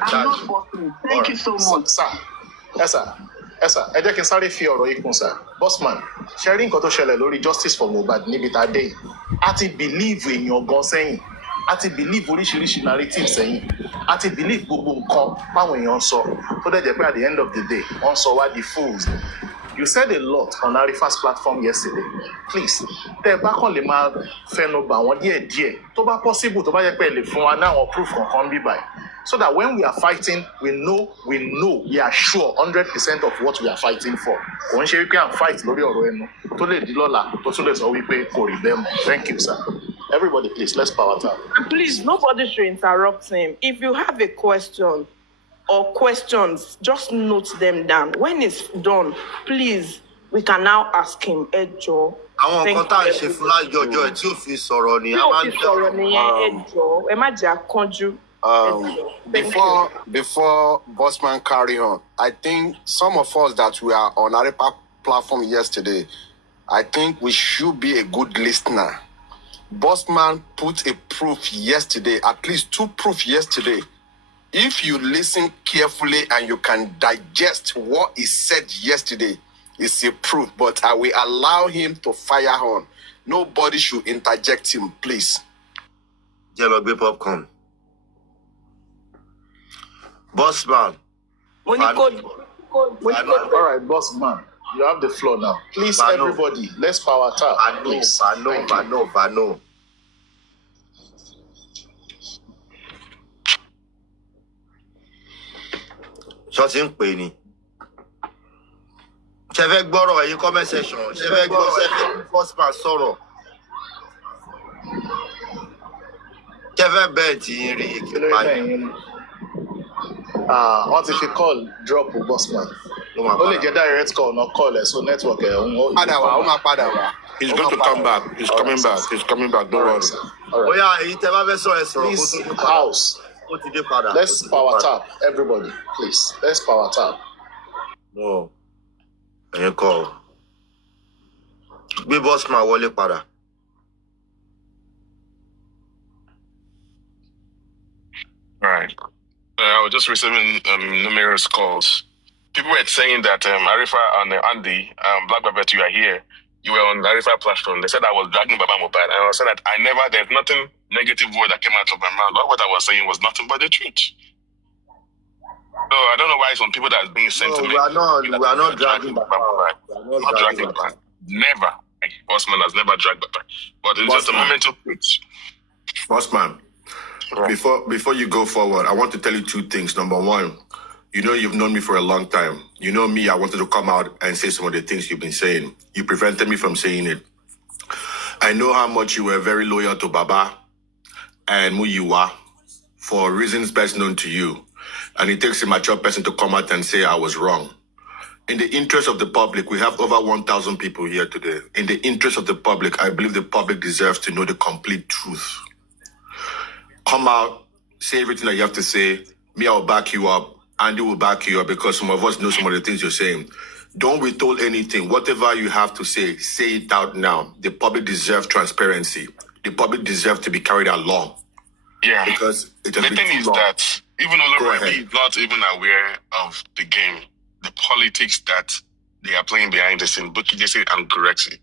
not bossing. Thank you so much. Sir. Yes, sir. Yes, sir. Ẹ jẹ́ kí n sáré fi ọ̀rọ̀ yìí kún, sir. Bossman, ṣe rí nǹkan tó ṣẹlẹ̀ lórí justice for Mohbad níbi tá a dé yìí. A ti believe èèyàn gan sẹ́yìn. A ti believe oríṣiríṣi narrative sẹ́yìn. A ti believe gbogbo nǹkan táwọn èèyàn sọ. Tó dẹ̀ jẹ́ pé at the end of the day, wọ́n sọ wá di fools. You said a lot on Arifa's platform yesterday. Please, tẹ́ bá kàn lè máa fẹnu bà wọ́n díẹ̀díẹ̀. Tó bá possible, tó bá jẹ́ pé ẹ lè fún wa ní àwọn proof kankan bí báyìí. So that when we are fighting, we are sure 100% of what we are fighting for. Kò ń ṣe wípé à ń fight lórí ọ̀rọ̀ ẹnu tó lè di lọ́la tó tún lè sọ wípé kò rí bẹ́ẹ̀ mọ́. Thank you, sir. Everybody, please, let's power tap. Please, nobody should interrupt him. If you have a question or questions, just note them down. When it's done, please, we can now ask him. Ẹjọ́. Àwọn nǹkan tá à ń ṣe fún lájọjọ́ ẹ̀ tí ò fi sọ̀rọ̀ ni. Tí ò fi sọ̀rọ̀ nìyẹn, ẹjọ́. Ẹ má jẹ́ àkànjú. Before Bossman carry on, I think some of us that were on Arifa platform yesterday, I think we should be a good listener. Bossman put a proof yesterday, at least 2 proof yesterday. If you listen carefully and you can digest what he said yesterday, it's a proof. But I will allow him to fire on. Nobody should interject him, please. Yellow be popcorn. Bossman. All right, Bossman, you have the floor now. Please, everybody, let's power tap. I know. Ṣọ́ọ̀tì ń pè ní. Ṣé fẹ́ gbọ́rọ̀ ẹ̀yin comment section? Ṣé fẹ́ gbọ́ sẹ́fẹ̀ Bossman sọ̀rọ̀? Ṣé fẹ́ bẹ́ẹ̀ tí ń rí ìkíni? Wọ́n ti fi call drop Bossman. Ó lè jẹ́ direct call, not call ẹ̀, so network ẹ̀ ń. He's going to come back. He's coming back. He's coming back. Don't worry. Oh yeah, èyí tẹ́ bá fẹ́ sọ ẹ sọ̀rọ̀. Please, house. Let's power tap, everybody. Please, let's power tap. No. Ẹ̀yin kọ́. Gbé Bossman wọlé padà. Right. I was just receiving numerous calls. People were saying that Arifa and Andy, Black Babette, you are here. You were on the Arifa platform. They said I was dragging Baba Mohbad. And I said that there's nothing negative word that came out of my mouth. All what I was saying was nothing but the truth. So I don't know why some people that are being sent to me. We are not dragging Baba Mohbad. Not dragging Baba. Never. Bossman has never dragged Baba. But it's just a moment of truth. Bossman. Right. Before you go forward, I want to tell you 2 things. Number 1, you know you've known me for a long time. You know me, I wanted to come out and say some of the things you've been saying. You prevented me from saying it. I know how much you were very loyal to Baba and Muyiwa for reasons best known to you. And it takes a mature person to come out and say I was wrong. In the interest of the public, we have over 1,000 people here today. In the interest of the public, I believe the public deserves to know the complete truth. Come out, say everything that you have to say. Me, I'll back you up. Andy will back you up because some of us know some of the things you're saying. Don't withhold anything. Whatever you have to say it out now. The public deserves transparency. The public deserves to be carried along. Yeah. Because the thing is that even though Rafi is not even aware of the game, the politics that they are playing behind the scene, Buki just said and corrects it.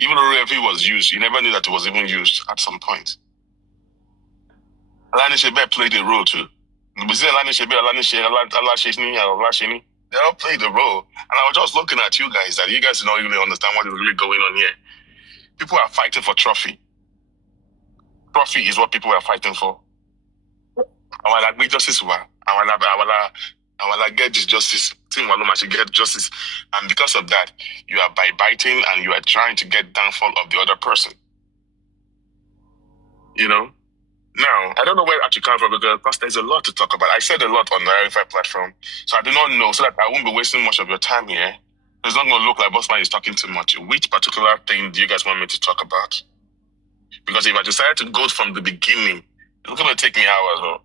Even though Rafi was used, you never knew that it was even used at some point. Alani Shebe played a role too. They all played a role. And I was just looking at you guys that you guys don't even understand what is really going on here. People are fighting for trophy. Trophy is what people are fighting for. I want to get justice. I want to get this justice. Get justice. And because of that, you are biting and you are trying to get downfall of the other person. You know? Now, I don't know where it actually comes from because there's a lot to talk about. I said a lot on the Verify platform, so I do not know, so that I won't be wasting much of your time here. It's not going to look like Bossman is talking too much. Which particular thing do you guys want me to talk about? Because if I decided to go from the beginning, it's going to take me hours.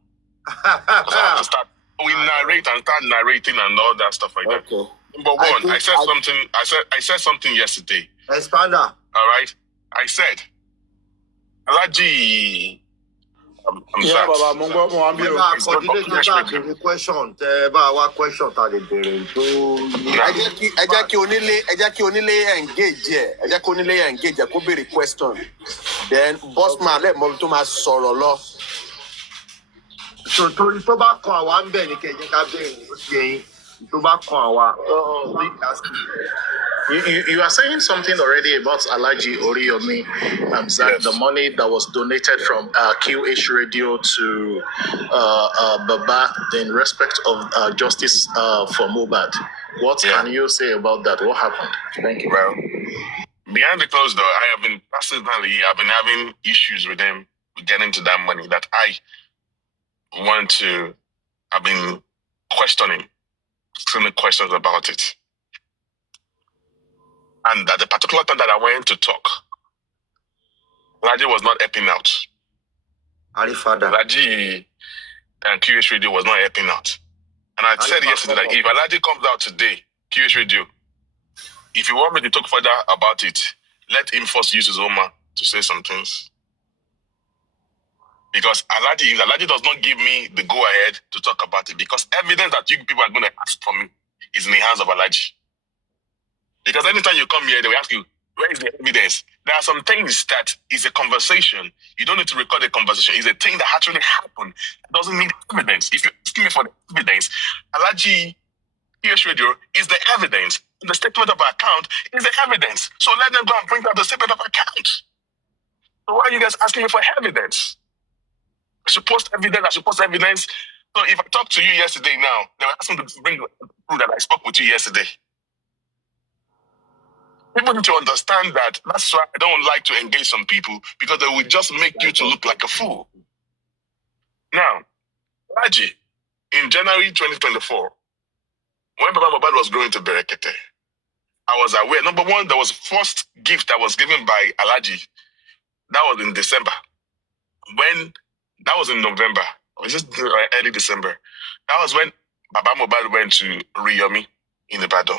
Because I have to start, we narrate and start narrating and all that stuff like that. Number one, I said something yesterday. Expander. All right? I said, Alaji... Zat. Baba, mo ń bí o. Nígbà It's not continue Cash tó bá Radio. béèrè question tẹ bá wá question ta lè béèrè tó Ẹ jẹ́ kí onílé engage ẹ̀. Ẹ jẹ́ kí onílé engage ẹ̀ kó béèrè question. Then boss man lẹ́ẹ̀ mọ tó máa sọ̀rọ̀ lọ. torí tó bá kan àwa ń bẹ̀ ní kẹ̀jẹ́ ká béèrè ó ti yẹn tó bá kan àwa. You are saying something already about Alaji Oriyomi, Zach, Yes. the money that was donated from QH Radio to Baba in respect of justice for Mohbad. What Yeah. can you say about that? What happened? Thank you. Well, behind the closed door, I've been having issues with them getting to that money that I've been questioning, so many questions about it. And at the particular time that I went to talk, Raji was not helping out. Arifada. Raji and QH Radio was not helping out. And I said yesterday that if Alaji comes out today, QH Radio, if you want me to talk further about it, let him first use his own mouth to say some things. Because if Alaji does not give me the go-ahead to talk about it, because evidence that you people are going to ask for me is in the hands of Alaji. Because anytime you come here, they will ask you, where is the evidence? There are some things that is a conversation. You don't need to record a conversation. It's a thing that actually happened. It doesn't need evidence. If you ask me for the evidence, Alaji PS Radio is the evidence. The statement of account is the evidence. So let them go and bring out the statement of account. So why are you guys asking me for evidence? I should post evidence. So if I talk to you yesterday now, they were asking to bring proof that I spoke with you yesterday. People need to understand that. That's why I don't like to engage some people, because they will just make you to look like a fool. Now, Raji, in January 2024, when Baba Mohbad was going to Berekete, I was aware. Number one, there was first gift that was given by Alaji. That was in December. That was in November. Or was it early December? That was when Baba Mohbad went to Riyomi in Ibadan.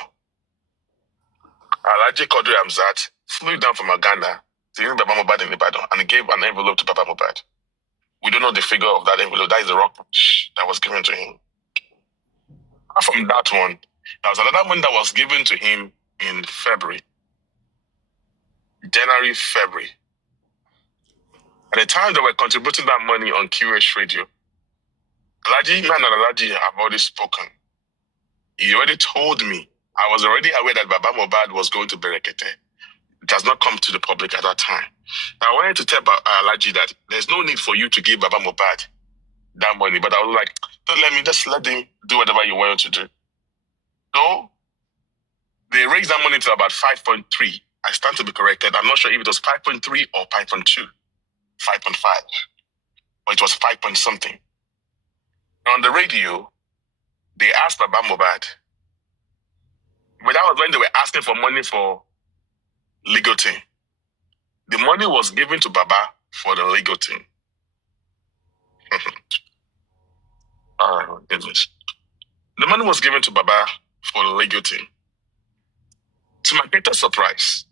Alaji Kodri Amzat flew down from Uganda to meet Baba Mohbad in Ibadan and gave an envelope to Baba Mohbad. We don't know the figure of that envelope. That is the rock that was given to him. Apart from that one, there was another one that was given to him in February. January, February. At the time they were contributing that money on QH Radio, Alaji Man and Alaji have already spoken. He already told me. I was already aware that Baba Mohbad was going to Berekete. It has not come to the public at that time. Now, I wanted to tell Alaji that there's no need for you to give Baba Mohbad that money, but I was like, just let him do whatever you want him to do. So, they raised that money to about 5.3. I stand to be corrected. I'm not sure if it was 5.3 or 5.2, 5.5, but it was 5 point something. On the radio, they asked Baba Mohbad, but that was when they were asking for money for legal team. The money was given to Baba for the legal team. Oh, goodness. The money was given to Baba for the legal team. To my greatest surprise,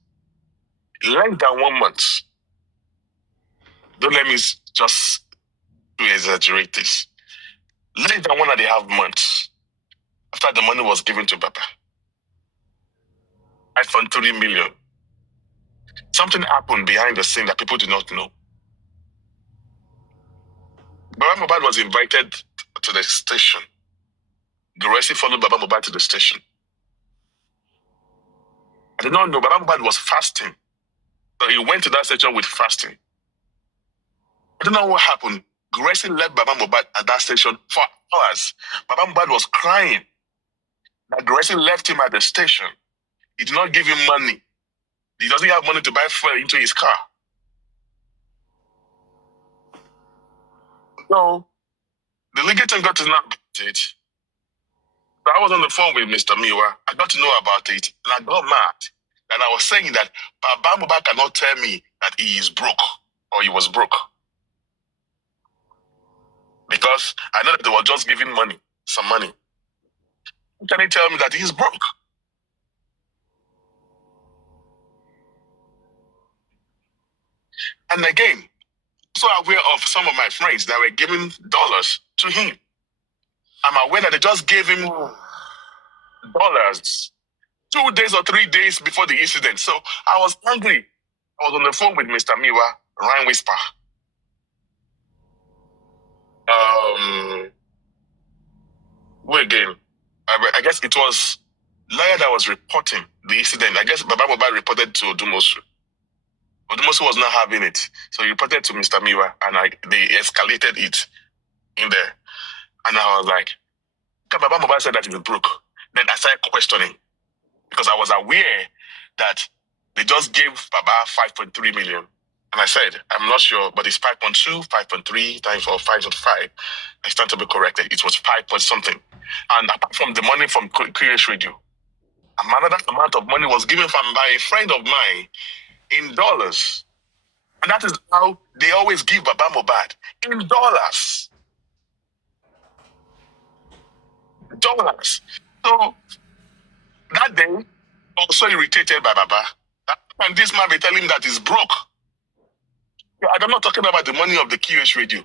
less than 1 month, don't let me just exaggerate this, less than 1.5 months after the money was given to Baba, 5.3 million, something happened behind the scene that people do not know. Baba Mohbad was invited to the station. Guresi followed Baba Mohbad to the station. I did not know Baba Mohbad was fasting. So he went to that station with fasting. I don't know what happened. Guresi left Baba Mohbad at that station for hours. Baba Mohbad was crying that Guresi left him at the station. He did not give him money. He doesn't have money to buy fuel into his car. So the legal team got to know about it. So I was on the phone with Mr. Miwa. I got to know about it, and I got mad. And I was saying that Baba Mohbad cannot tell me that he is broke or he was broke. Because I know that they were just giving money, some money. How can he tell me that he's broke? And again, also aware of some of my friends that were giving dollars to him. I'm aware that they just gave him dollars 2 days or 3 days before the incident. So I was angry. I was on the phone with Mr. Miwa, Ryan Whisper. Who again? I guess it was lawyer that was reporting the incident. I guess Baba Mohbad reported to Odumosu. Odumosu was not having it. So he reported to Mr. Miwa and they escalated it in there. And I was like, Baba Mohbad said that it was broke. Then I started questioning because I was aware that they just gave Baba 5.3 million. And I said, I'm not sure, but it's 5.2, 5.3 times 4, 5.5. I stand to be corrected. It was 5 point something. And apart from the money from Creation Radio, another amount of money was given by a friend of mine in dollars. And that is how they always give Baba Mohbad, in dollars. Dollars. So that day, I was so irritated by Baba. And this man be telling him that he's broke. I'm not talking about the money of the QH radio.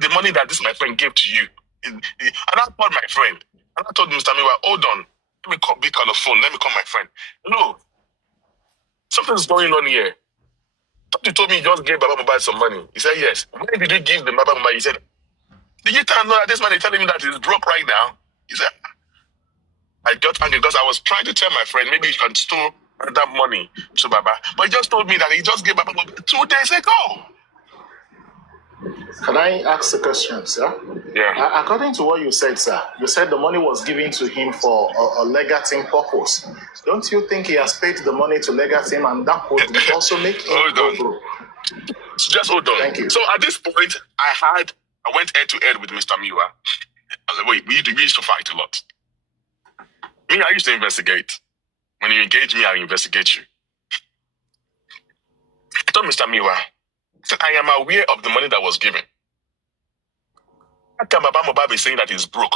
The money that this my friend gave to you. And I called my friend. And I told Mr. Miwa, hold on. Let me call Vic on the phone. Let me call my friend. No. Something's going on here. You told me you just gave Baba Mohbad some money. He said, yes. When did you give the Baba Mohbad? He said, did you tell know that this man is telling me that he's broke right now? He said, I got angry because I was trying to tell my friend, maybe you can store that money to Baba. But he just told me that he just gave Baba Mohbad 2 days ago. Can I ask a question, sir? Yeah. According to what you said, sir, you said the money was given to him for a legal team purpose. Don't you think he has paid the money to legal team and that would also make him go broke? So just hold on. Thank you. So at this point, I went head to head with Mr. Miwa. We used to fight a lot. Me, I used to investigate. When you engage me, I investigate you. I told Mr. Miwa, I am aware of the money that was given. How come Baba Mohbad is saying that he's broke?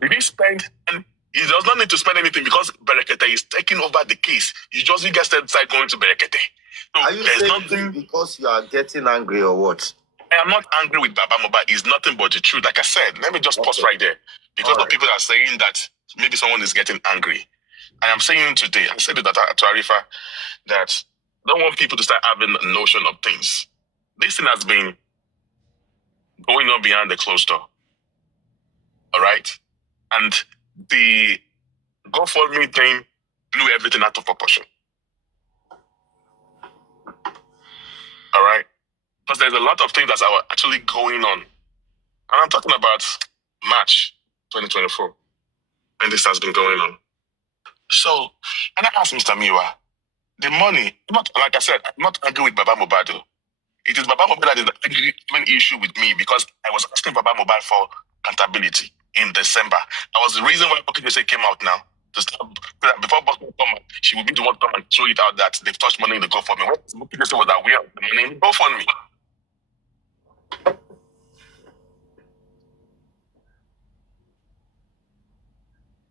Did he spend? And he does not need to spend anything because Berekete is taking over the case. You guys decide going to Berekete. So Are you saying because you are getting angry or what? I am not angry with Baba Mohbad. It's nothing but the truth. Like I said, let me just pause right there. Because of people are saying that maybe someone is getting angry. I am saying today, I said it to Arifa, that I don't want people to start having a notion of things. This thing has been going on behind the closed door. All right? And the GoFundMe thing blew everything out of proportion. All right? Because there's a lot of things that are actually going on. And I'm talking about March 2024. And this has been going on. So, and I asked Mr. Miwa, the money, like I said, I'm not angry with Baba Mohbad. It is Baba Mohbad that is the main issue with me because I was asking Baba Mohbad for accountability in December. That was the reason why Bukidese came out now. To start, before Bukidese come out, she would be the one to come and throw it out that they've touched money in the GoFundMe. When Bukidese was aware of the money in the GoFundMe.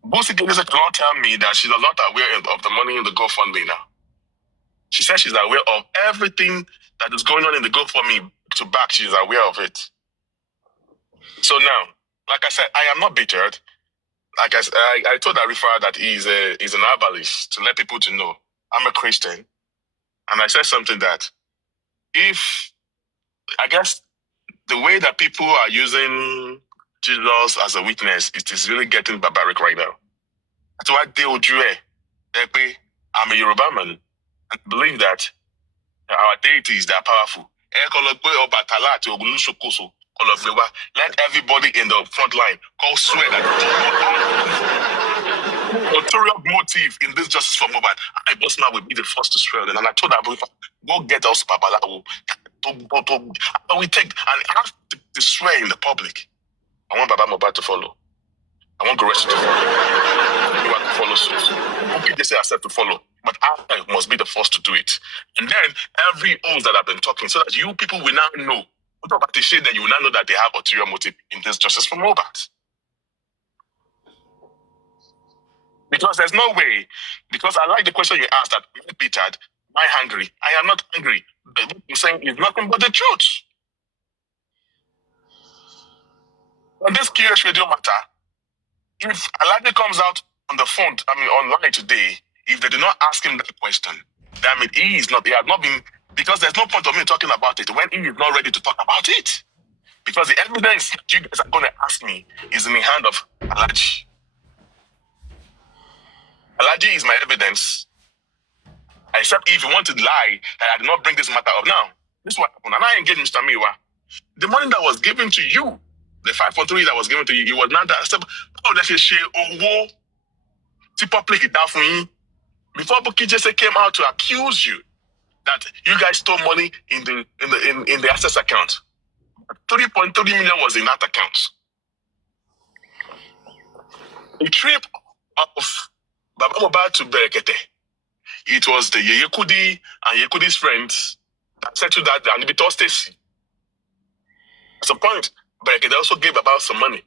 Bukidese cannot tell me that she's not aware of the money in the GoFundMe now. She says she's aware of everything that is going on in the GoFundMe to back. She's aware of it. So now, like I said, I am not bittered. Like I told Arifa that he's an herbalist to let people to know I'm a Christian. And I said something that if, I guess, the way that people are using Jesus as a witness, it is really getting barbaric right now. That's why I'm a Yoruba man and believe that our deities, they are powerful. Let everybody in the front line go swear that the ulterior motive in this justice for Mohbad, I Bossman will be the first to swear. And I told Abu, go get us Babalawo. We take and have to swear in the public. I want Baba Mohbad to follow. I want Goreshi to follow. You want to follow suit. Okay, they say I said to follow, but I must be the first to do it. And then every oath that I've been talking, so that you people will now know. About the shade that you will now know that they have ulterior motive in this justice for Mohbad. Because there's no way, because I like the question you asked that I'm bittered. Am I angry? I am not angry. But what I'm saying is nothing but the truth. On this curious radio matter, if Alade comes out on the phone, online today, if they do not ask him that question, that means he has not been, because there's no point of me talking about it when he is not ready to talk about it. Because the evidence that you guys are going to ask me is in the hand of Alaji. Alaji is my evidence. Except if you want to lie that I did not bring this matter up. Now, this is what happened. And I engaged Mr. Miwa. The money that was given to you, the 5.3 that was given to you, it was not that step. Oh, let's share owo to public it down for you. Before Buki Jesse came out to accuse you that you guys stole money in the access account. 3.3 million was in that account. A trip of Baba Mobile to Berekete. It was the Yekudi and Yekudi's friends that settled that and the told Stacy. At some point, Berekete also gave about some money.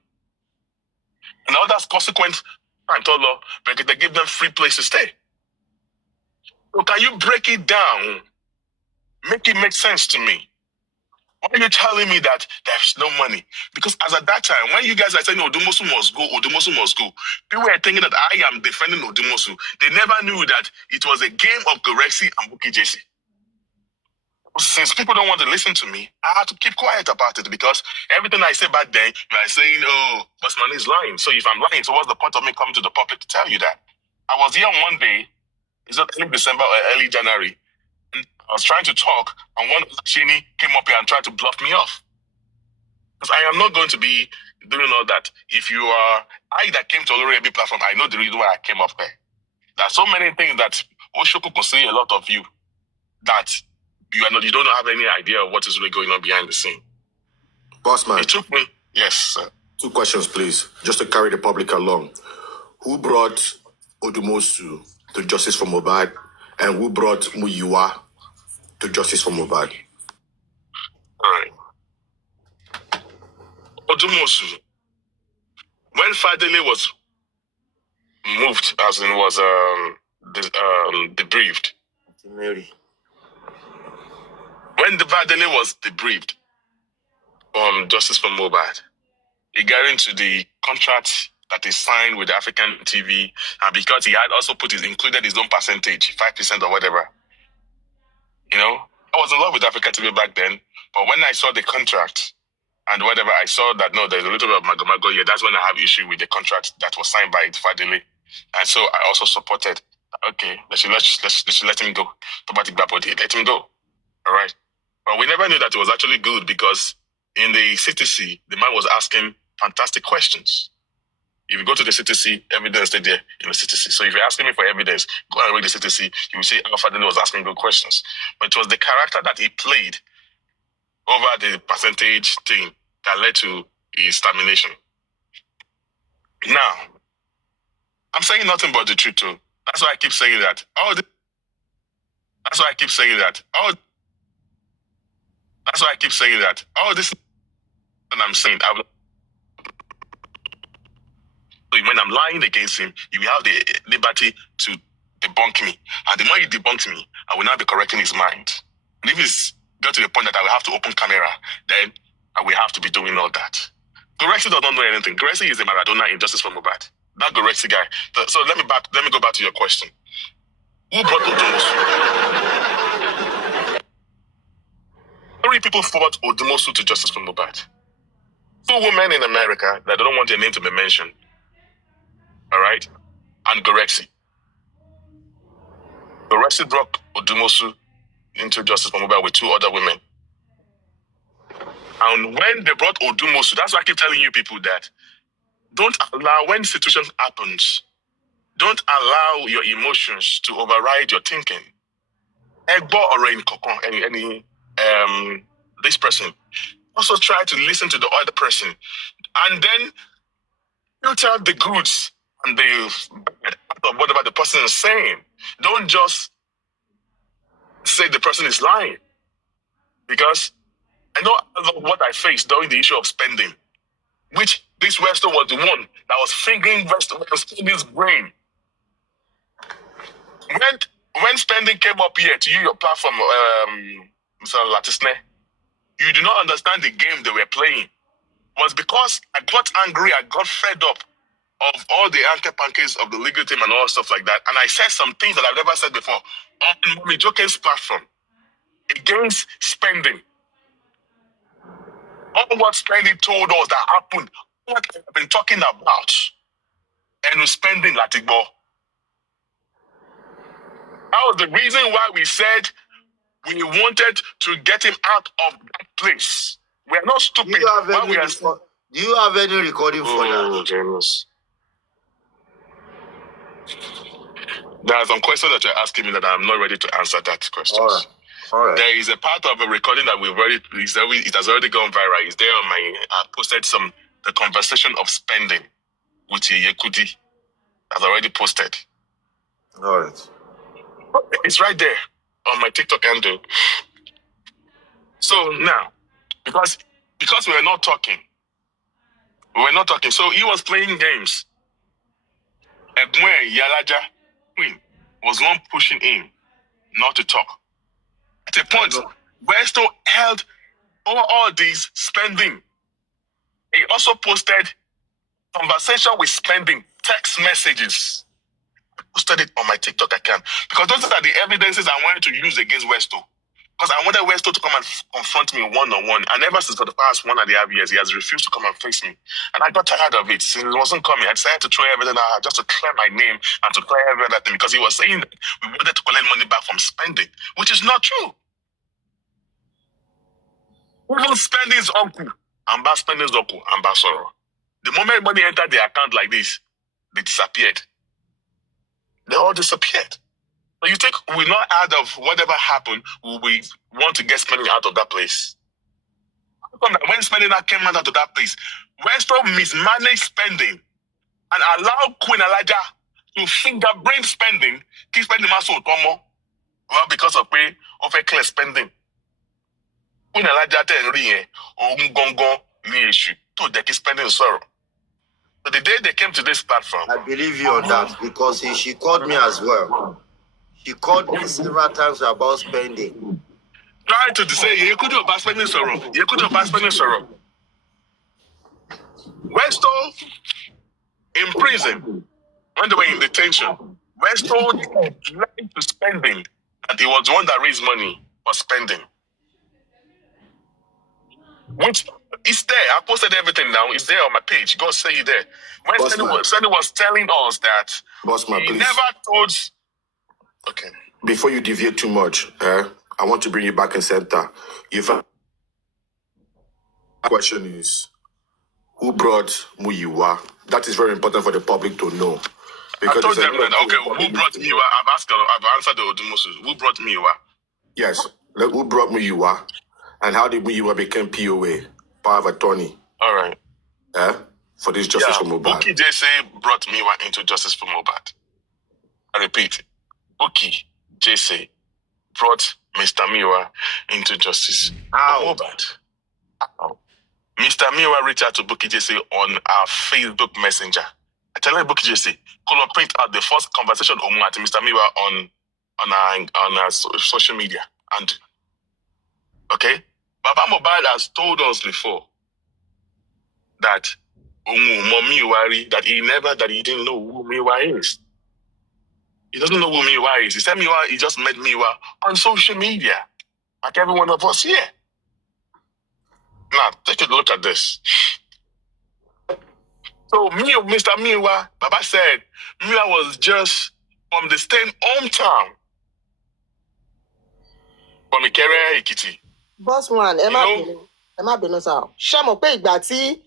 And all that's consequent, I told her, Berekete gave them free place to stay. So can you break it down? Make it make sense to me. Why are you telling me that there's no money? Because as at that time, when you guys are saying Odumosu must go, people were thinking that I am defending Odumosu. They never knew that it was a game of Gorexi and Buki Jesse. Since people don't want to listen to me, I had to keep quiet about it because everything I say back then, you are saying, oh, Bossman is lying. So if I'm lying, so what's the point of me coming to the public to tell you that? I was here on one day, it's not early December or early January. I was trying to talk, and one Shini came up here and tried to bluff me off. Because I am not going to be doing all that. If you are, I that came to Olori Ebi platform, I know the reason why I came up there. There are so many things that Oshoku can say a lot of you that you don't have any idea of what is really going on behind the scene. Bossman, It took me, yes, sir. 2 questions, please, just to carry the public along. Who brought Odumosu to justice for Mohbad, and who brought Muyiwa to justice for Mohbad? All right. Odumosu, when Fadele was moved, as in was debriefed. Mary. When the Fadele was debriefed on justice for Mohbad, he got into the contract that is signed with African TV, and because he had also included his own percentage, 5% or whatever. You know, I was in love with African TV back then, but when I saw the contract and whatever, I saw that no, there's a little bit of magomago here. That's when I have issue with the contract that was signed by Fadele, and so I also supported. Okay, they should let him go. Let him go. All right, but we never knew that it was actually good because in the CTC, the man was asking fantastic questions. If you go to the CTC, evidence there in the CTC. So if you're asking me for evidence, go and read the CTC. You will see how Fadele was asking good questions. But it was the character that he played over the percentage thing that led to his termination. Now, I'm saying nothing but the truth too. That's why I keep saying that. That's why I keep saying that. This and I'm saying when I'm lying against him, you will have the liberty to debunk me. And the more you debunk me, I will now be correcting his mind. And if it's got to the point that I will have to open camera, then I will have to be doing all that. Gorexi does not know anything. Gorexi is a Maradona in Justice for Mohbad. That Gorexi guy. So let me go back to your question. Who brought Odumosu? 3 people brought Odumosu to Justice for Mohbad. 2 women in America that don't want their name to be mentioned. All right? And Gorexi. Gorexi brought Odumosu into Justice for Mohbad with 2 other women. And when they brought Odumosu, that's why I keep telling you people that don't allow, when situation happens, don't allow your emotions to override your thinking. This person. Also try to listen to the other person. And then filter out the goods and the bad out of whatever the person is saying. Don't just say the person is lying. Because I know what I faced during the issue of spending, which this Westo was the one that was fingering Westo's brain. When when spending came up here to you, your platform, Mr. Latisne, you do not understand the game they were playing. It was because I got angry, I got fed up of all the anchor pancakes of the legal team and all stuff like that. And I said some things that I've never said before on Mommy Joken's platform against spending. All what spending told us that happened, what I've been talking about, and spending Latigbo. That was the reason why we said we wanted to get him out of that place. We are not stupid. Do you have any recording for that? Oh, James. There are some questions that you're asking me that I'm not ready to answer that question. All right. There is a part of a recording that it has already gone viral. It's there on my, I posted the conversation of spending with Yekudi. Has already posted. All right. It's right there on my TikTok handle. So now, because we were not talking, so he was playing games. Egwe Yalaja Queen was one pushing him not to talk. At a point, Westo held all these spending. He also posted conversation with spending, text messages. I posted it on my TikTok account because those are the evidences I wanted to use against Westo. Because I wanted Westo to come and confront me one-on-one. And ever since for the past 1.5 years, he has refused to come and face me. And I got tired of it. Since it wasn't coming, I decided to throw everything out just to clear my name and to clear every other thing. Because he was saying that we wanted to collect money back from spending, which is not true. Even spending's uncle, spending's uncle, Ambassador. The moment money entered the account like this, they disappeared. They all disappeared. So you think we're not out of whatever happened, we want to get spending out of that place? How come that when spending came out of that place, Westo mismanaged spending and allowed Queen Elijah to fingerprint spending, keep spending muscle Tomo? Well, because of pay of a clear spending. Queen Elijah tell Rie or Ngongo ni issue to the spending sorrow. So the day they came to this platform, I believe you on that because she called me as well. She called me several times about spending. Trying to say, you could do a spending sorrow. You could do a spending sorrow. Westo in prison, when they were in detention, Westo lied to spending that he was the one that raised money for spending. Which is there. I posted everything now. It's there on my page. Go say it there. When Sandy was telling us that Bossman, he please. never told. Okay. Before you deviate too much, I want to bring you back in center. The question is, who brought Muyiwa? That is very important for the public to know. Because I told them that, okay, who brought Muyiwa? I've answered the Odumosu. Who brought Muyiwa? Yes. Who brought Muyiwa? And how did Muyiwa become POA, power of attorney? All right. For this Justice for Mohbad. Buki Jesse brought Muyiwa into Justice for Mohbad. I repeat, Buki Jesse brought Mr. Muyiwa into Justice for Mohbad. Mr. Muyiwa reached out to Buki Jesse on our Facebook Messenger. I tell him Buki Jesse, print out the first conversation with Mr. Muyiwa on our social media. And okay, Baba Mohbad has told us before that that he didn't know who Muyiwa is. He doesn't know who Muyiwa is. He said he just met Muyiwa on social media, like every one of us here. Now, take a look at this. So, Mr. Muyiwa, Baba said, Muyiwa was just from the same hometown, from Ikere, Ekiti. Bossman, Emma Benosa. Ṣé mo pé ìgbà tí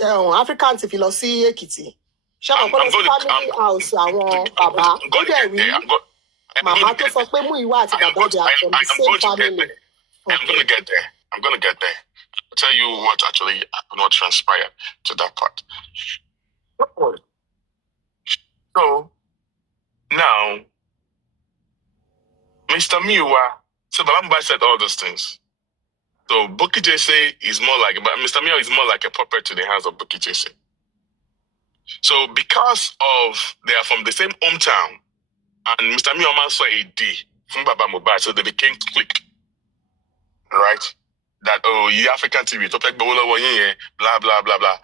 African ti fi lọ sí Èkìtì. Ṣé mo pé family house àwọn bàbá ó dẹ̀ rí màmá tó sọ pé Muyiwa àti bàbá they are from the same family. I'm going to get there. I'll tell you what actually happened, what transpired to that part. So, now, Mr. Muyiwa, so Baba said all those things. So Buki Jesse is more like, but Mr. Muyiwa is more like a puppet to the hands of Buki Jesse. So because of they are from the same hometown, And Mr. Mioma saw a D from Baba Mohbad, so they became click, right? That, oh, you African TV, blah, blah, blah, blah.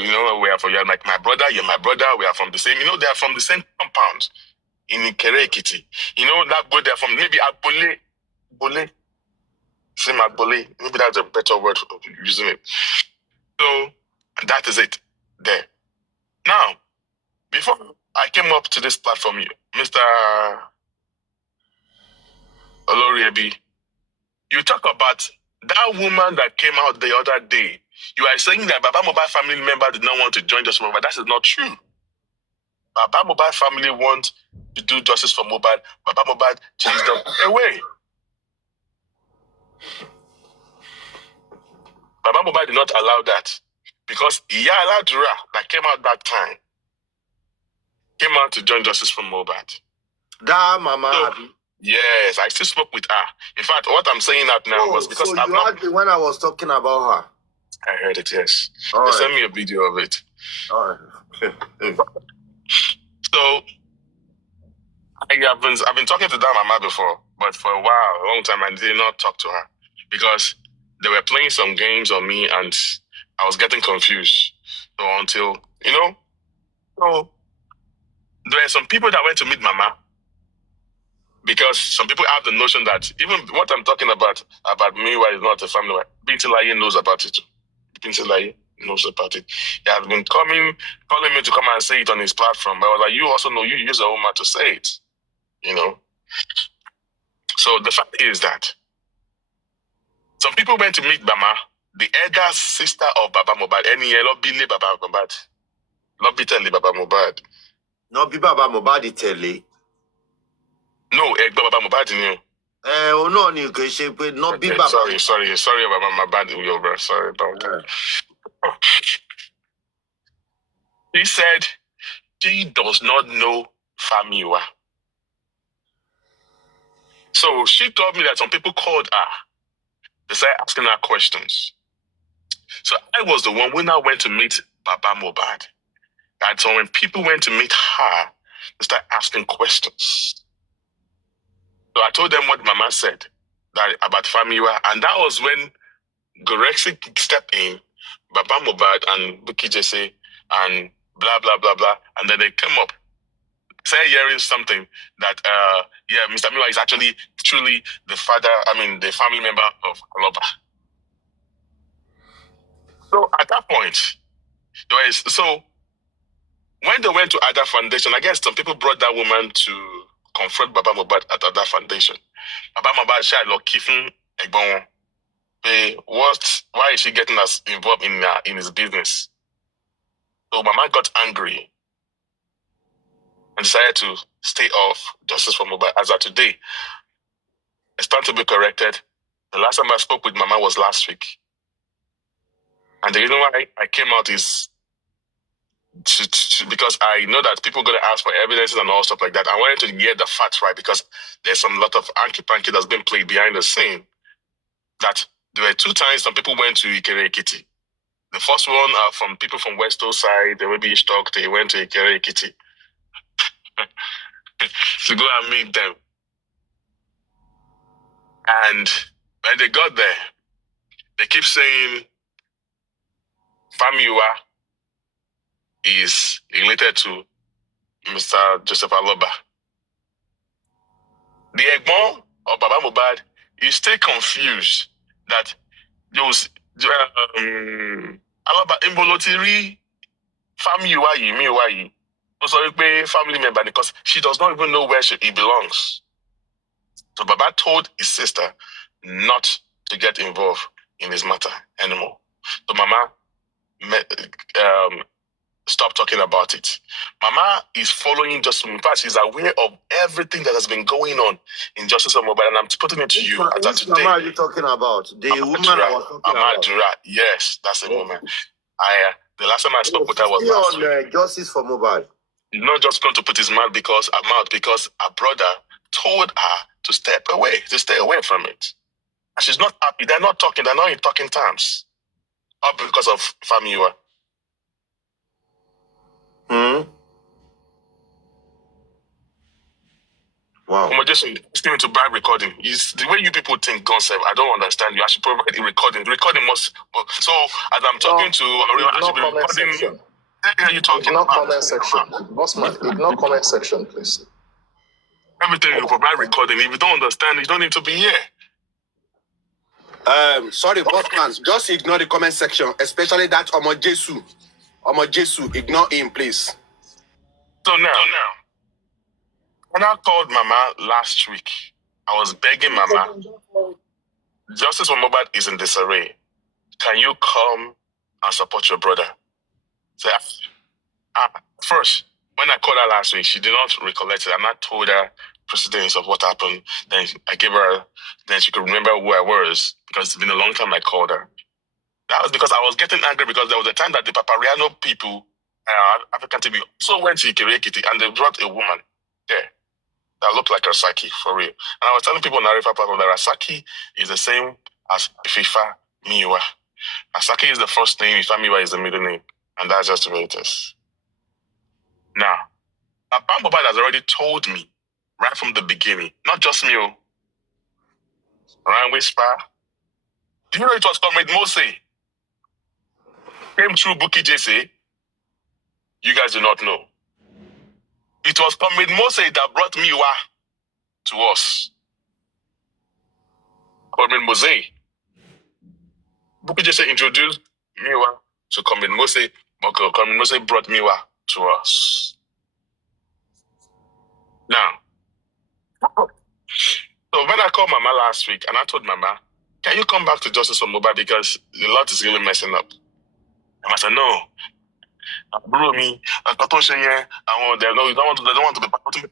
You know, we are from, you're like my brother, you're my brother, we are from the same, you know, they are from the same compound in Ikere Ekiti. You know, that boy, they're from maybe Bole, same Bole, maybe that's a better word for using it. So, that is it there. Now, before I came up to this platform, Mr. Oloriebi, you talk about that woman that came out the other day. You are saying that Baba Mohbad family member did not want to join Justice for Mohbad. That is not true. Baba Mohbad family want to do justice for Mohbad. Baba Mohbad chased them away. Baba Mohbad did not allow that because Iya Dura that came out that time came out to join Justice for Mohbad. That mama. So, yes, I still spoke with her. In fact, what I'm saying that now was because so you heard me when I was talking about her. I heard it, yes. All they right. sent me a video of it. All right. So I've been talking to that mama before, but for a long time, I did not talk to her because they were playing some games on me and I was getting confused. So until, so there are some people that went to meet mama because some people have the notion that even what I'm talking about Miwa is not a family wife. Binti Laye knows about it. Binti Laye knows about it. He has been calling me to come and say it on his platform. But I was like, you also know you use a woman to say it. So the fact is that some people went to meet Mama, the elder sister of Baba Mohbad. Any lobby Baba Mohbad. Lobby tell Baba Mohbad. No, be Baba Mohbad tell. No, Baba Mohbad knew. No, you can say, but not be Baba. Sorry, Baba Mohbad, over. Sorry about that. He said she does not know Famiwa. So she told me that some people called her. They started asking her questions. So I was the one who now went to meet Baba Mohbad. And so when people went to meet her, they started asking questions. So I told them what Mama said about Famiwa, and that was when Gorexi stepped in, Baba Mohbad and Buki Jesse, and blah, blah, blah, blah. And then they came up, started hearing something that, Mr. Miwa is actually truly the family member of Aloba. So at that point, when they went to Ada Foundation, I guess some people brought that woman to confront Baba Mohbad at Ada Foundation. Baba Mohbad said, "Look, Kifin Egbon, why is she getting us involved in his business?" So Mama got angry and decided to stay off Justice for Mohbad. As of today, it's time to be corrected. The last time I spoke with Mama was last week, and the reason why I came out is because I know that people are going to ask for evidence and all stuff like that. I wanted to get the facts right because there's some lot of anky-panky that's been played behind the scene. That there were 2 times some people went to Ikere Ekiti. The first one from people from West Coast side, they maybe Ishtok, they went to Ikere Ekiti to go and meet them. And when they got there, they keep saying Famiwa is related to Mr. Joseph Aloba. The Egbon of Baba Mohbad is still confused that those Aloba Imbolotiri Famiwa family member because she does not even know where he belongs. So Baba told his sister not to get involved in this matter anymore. So Mama stop talking about it. Mama is following Justice. In fact, she's aware of everything that has been going on in Justice for Mohbad, and I'm putting it to you. Which Mama are you talking about? The woman I was talking about. Dura. Yes, that's the woman. The last time I spoke with her was last week. Justice for Mohbad. He's not just going to put his mouth because her brother told her to stay away from it. And she's not happy. They're not in talking terms. All because of Famiwa. Wow. I'm just listening to bad recording. Is the way you people think concept. I don't understand. You actually provide a recording. The recording must. So as I'm talking to Ariel, I should be comment recording. section. What are you talking Ignore about? comment section. Bossman, ignore comment section, please. Everything you provide recording. If you don't understand, you don't need to be here. Sorry, Bossman, just ignore the comment section, especially that Omo Jesu. Omo Jesu, ignore him, please. So now, when I called Mama last week, I was begging Mama, justice for Mohbad is in disarray. Can you come and support your brother? So, first, when I called her last week, she did not recollect it. And I told her precedence of what happened. Then I gave her, then she could remember who I was, because it's been a long time I called her. That was because I was getting angry, because there was a time that the Papariano people, African TV, also went to Ikere-Ekiti and they brought a woman there that looked like Rasaki, for real. And I was telling people on Arifa platform that Rasaki is the same as Fifa Miwa. Rasaki is the first name, Fifa Miwa is the middle name. And that's just the way it is. Now, Papa Mohbad has already told me right from the beginning, not just me, Ryan Whisper. Do you know it was Comrade Mose? Came through Buki Jesse. You guys do not know. It was Comrade Mose that brought Miwa to us. Comrade Mose. Buki Jesse introduced Miwa to Comrade Mose, but Comrade Mose brought Miwa to us. Now, so when I called Mama last week and I told Mama, can you come back to Justice for Mohbad because the lot is really messing up? Mama said, no. Bro, me, I don't want to be part of it.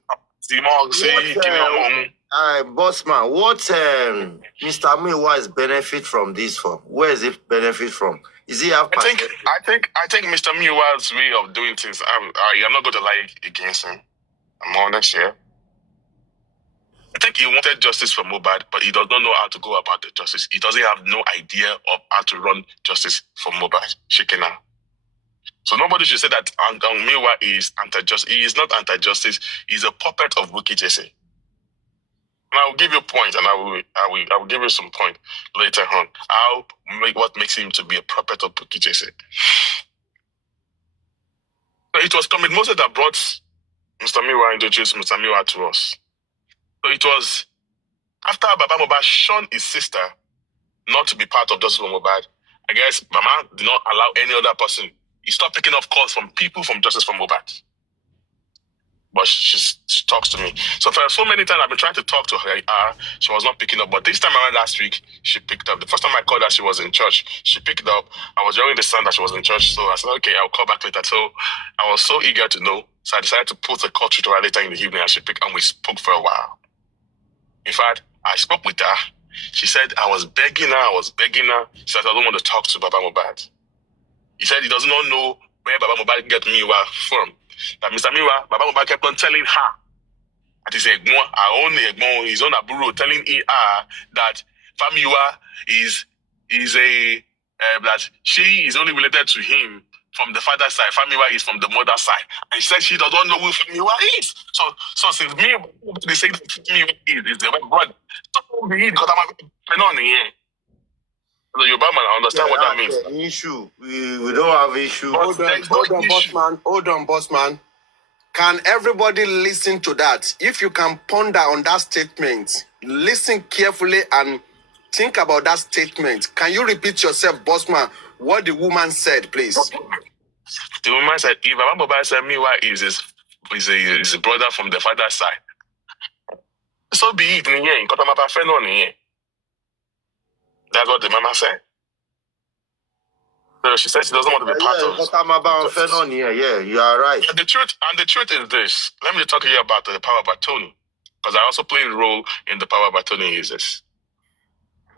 Bossman, what Mr. Miwa's benefit from this from? Where is it benefit from? Is he have I think Mr. Miwa's way of doing things, I'm not going to lie against him. I'm honest here. I think he wanted justice for Mohbad, but he does not know how to go about the justice. He doesn't have no idea of how to run justice for Mohbad. Shikena. So nobody should say that Miwa is anti-justice. He is not anti-justice. He's a puppet of Buki Jesse. And I will give you a point, and I will give you some point later on. What makes him to be a puppet of Buki Jesse. So it was Comrade Moses that brought Mr. Miwa, introduced Mr. Miwa to us. So it was after Baba Mohbad shunned his sister not to be part of Justice for Mohbad. I guess Mama did not allow any other person. He stopped picking up calls from people from Justice for Mohbad. But she talks to me. So for so many times I've been trying to talk to her. She was not picking up. But this time around last week, she picked up. The first time I called her, she was in church. She picked up. I was hearing the sound that she was in church. So I said, okay, I'll call back later. So I was so eager to know. So I decided to put a call through to her later in the evening, and she picked, and we spoke for a while. In fact, I spoke with her. She said, I was begging her. She said, I don't want to talk to Baba Mohbad. He said he does not know where Baba Mohbad get Miwa from. That Mr. Miwa, Baba Mohbad kept on telling her that his own Aburo, telling her that Famiwa is that she is only related to him from the father's side. Famiwa is from the mother's side. And she said she does not know who Famiwa is. So since me, they say that Famiwa is the brother. So because I'm on here. The Yoruba man, I understand what that means. Issue. We don't have issue. Hold on, Bossman. Can everybody listen to that? If you can ponder on that statement, listen carefully and think about that statement. Can you repeat yourself, Bossman, what the woman said, please? The woman said, if Baba Mohbad said Miwa is his brother from the father's side, so be it. That's what the mama said. So she said she doesn't want to be part of it. Yeah, you are right. And the truth is this. Let me talk to you about the power of attorney, because I also play a role in the power of attorney uses.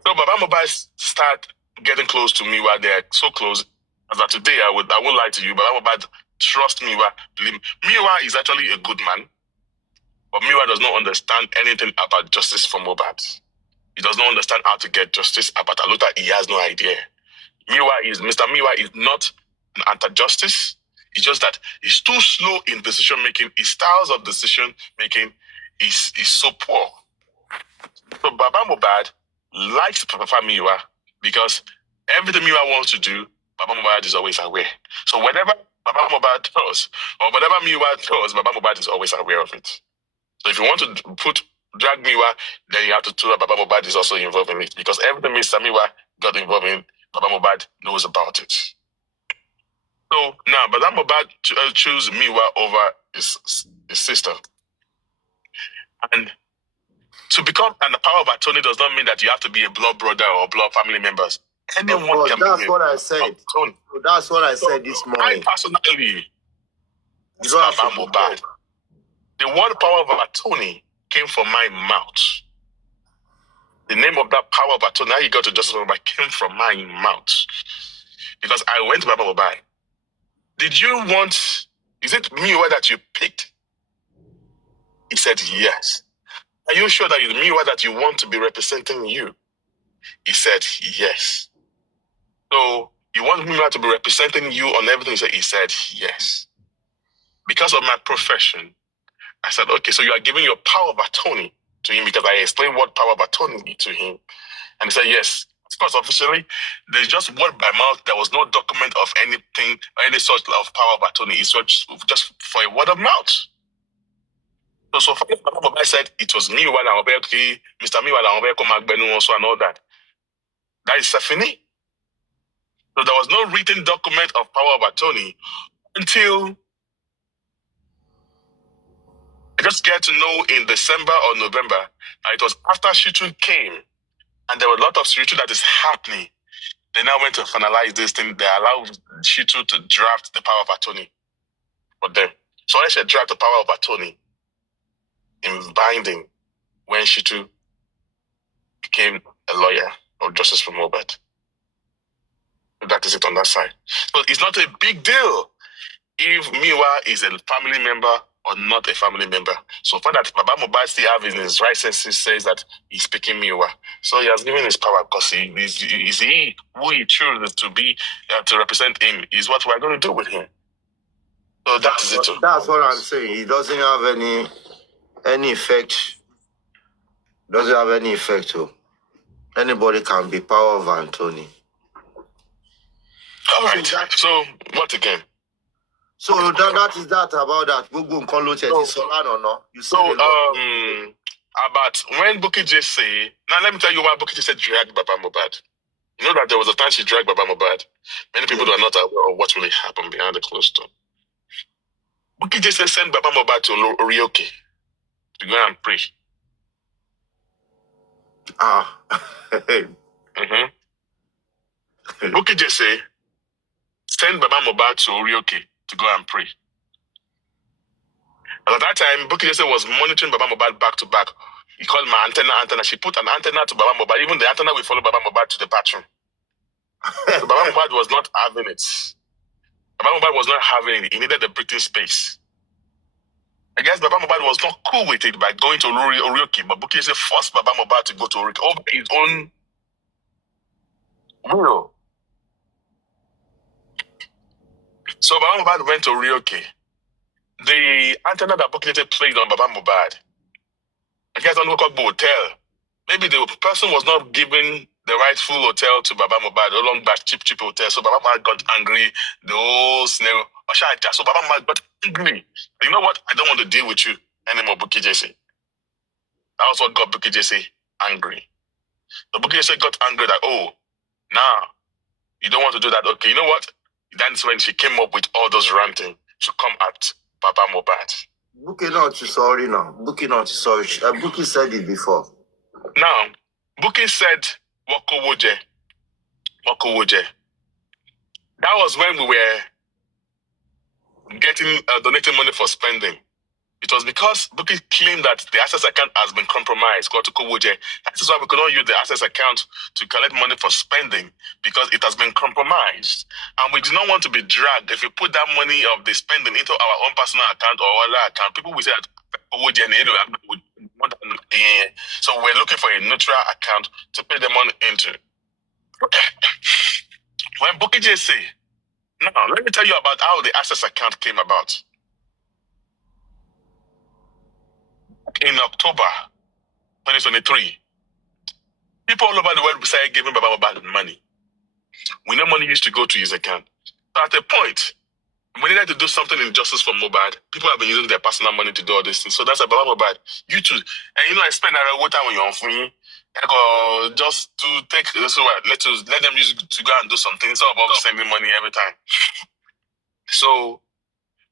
So Baba Mohbad start getting close to me while they're so close. As of today, I won't lie to you, Baba Mohbad trust Miwa, believe me. Miwa is actually a good man, but Miwa does not understand anything about justice for Mohbad. He does not understand how to get justice about Aluta. He has no idea. Mr. Miwa is not an anti-justice. It's just that he's too slow in decision making. His styles of decision making is so poor. So Baba Mohbad likes Papa Miwa because everything Miwa wants to do, Baba Mohbad is always aware. So whatever Baba Mohbad does, or whatever Miwa does, Baba Mohbad is always aware of it. So if you want to drag Miwa, then you have to tell that Baba Mohbad is also involved in it. Because everything Mr. Miwa got involved in, Baba Mohbad knows about it. So now Baba Mohbad choose Miwa over his sister. And to become the power of attorney does not mean that you have to be a blood brother or blood family members. Anyone can that's be what I said. That's what I said this morning. I personally, Baba Mohbad. The word power of attorney came from my mouth. The name of that power of attorney, how you got to Justice Mohbad, came from my mouth. Because I went to Baba Mohbad. Did you want, is it Miwa that you picked? He said, yes. Are you sure that it's Miwa that you want to be representing you? He said, yes. So, you want Miwa to be representing you on everything? He said, yes. Because of my profession, I said, okay, so you are giving your power of attorney to him because I explained what power of attorney to him. And he said, yes. Of course, officially, there's just word by mouth. There was no document of anything, any sort of power of attorney. It's just for a word of mouth. So far, I said it was me while I was Mr. Me while I was also and all that. That is Safini. So there was no written document of power of attorney until I just get to know in December or November. And it was after Shitu came, and there were a lot of Shitu that is happening. They now went to finalize this thing. They allowed Shitu to draft the power of attorney for them. So I should draft the power of attorney in binding when Shitu became a lawyer or justice for Mohbad. That is it on that side. So it's not a big deal if Miwa is a family member or not a family member. So for that, Baba Mohbad still have in his right senses says that he's picking Miwa. So he has given his power because he who he chooses to be to represent him is what we're going to do with him. So that is it. That's what I'm saying. He doesn't have any effect. Doesn't have any effect. So anybody can be power of attorney. All right. So what again? So that is that about that. You so about when Bukky J say, now let me tell you why Bukky J said drag Baba Mohbad. You know that there was a time she dragged Baba Mohbad. Many people are not aware of what really happened behind the closed door. Bukky J said send Baba Mohbad to Orioke to go and pray. Bukky J say send Baba Mohbad to Orioke to go and pray. And at that time, Bukky J was monitoring Baba Mohbad back to back. He called my antenna. She put an antenna to Baba Mohbad. Even the antenna will follow Baba Mohbad to the bathroom. So Baba Mohbad was not having it. Baba Mohbad was not having it. He needed the breathing space. I guess Baba Mohbad was not cool with it by going to Orioke, but Bukky J forced Baba Mohbad to go to Orioke over his own will. So Baba Mohbad went to Orioke. The antenna that Bukky J played on Baba Mohbad, I guess on Wokok hotel. Maybe the person was not giving the rightful hotel to Baba Mohbad, a long back cheap hotel. So Baba Mohbad got angry. The whole scenario. So Baba Mohbad got angry. You know what? I don't want to deal with you anymore, Bukky J. That was what got Bukky J angry. So Bukky J got angry that, oh, now you don't want to do that. Okay, you know what? That's when she came up with all those ranting to come at Baba Mohbad. Bukky not sorry now. Bukky not sorry. Bukky said it before. Now, Bukky said, Wakowoje. That was when we were getting donating money for spending. It was because Bukky claimed that the access account has been compromised. That is why we could not use the access account to collect money for spending because it has been compromised. And we do not want to be dragged. If we put that money of the spending into our own personal account or other account, people will say that so we're looking for a neutral account to pay the money into. When Bukky J say, now let me tell you about how the access account came about. in October 2023, people all over the world started giving Baba Mohbad money. We know money used to go to his account. So at a point, we needed to do something in justice for Mohbad. People have been using their personal money to do all these things. So that's about Mohbad. You too. And you know, I spend a lot of time when you're on phone. Just to take, so let them use to go and do something. It's all about sending money every time. So,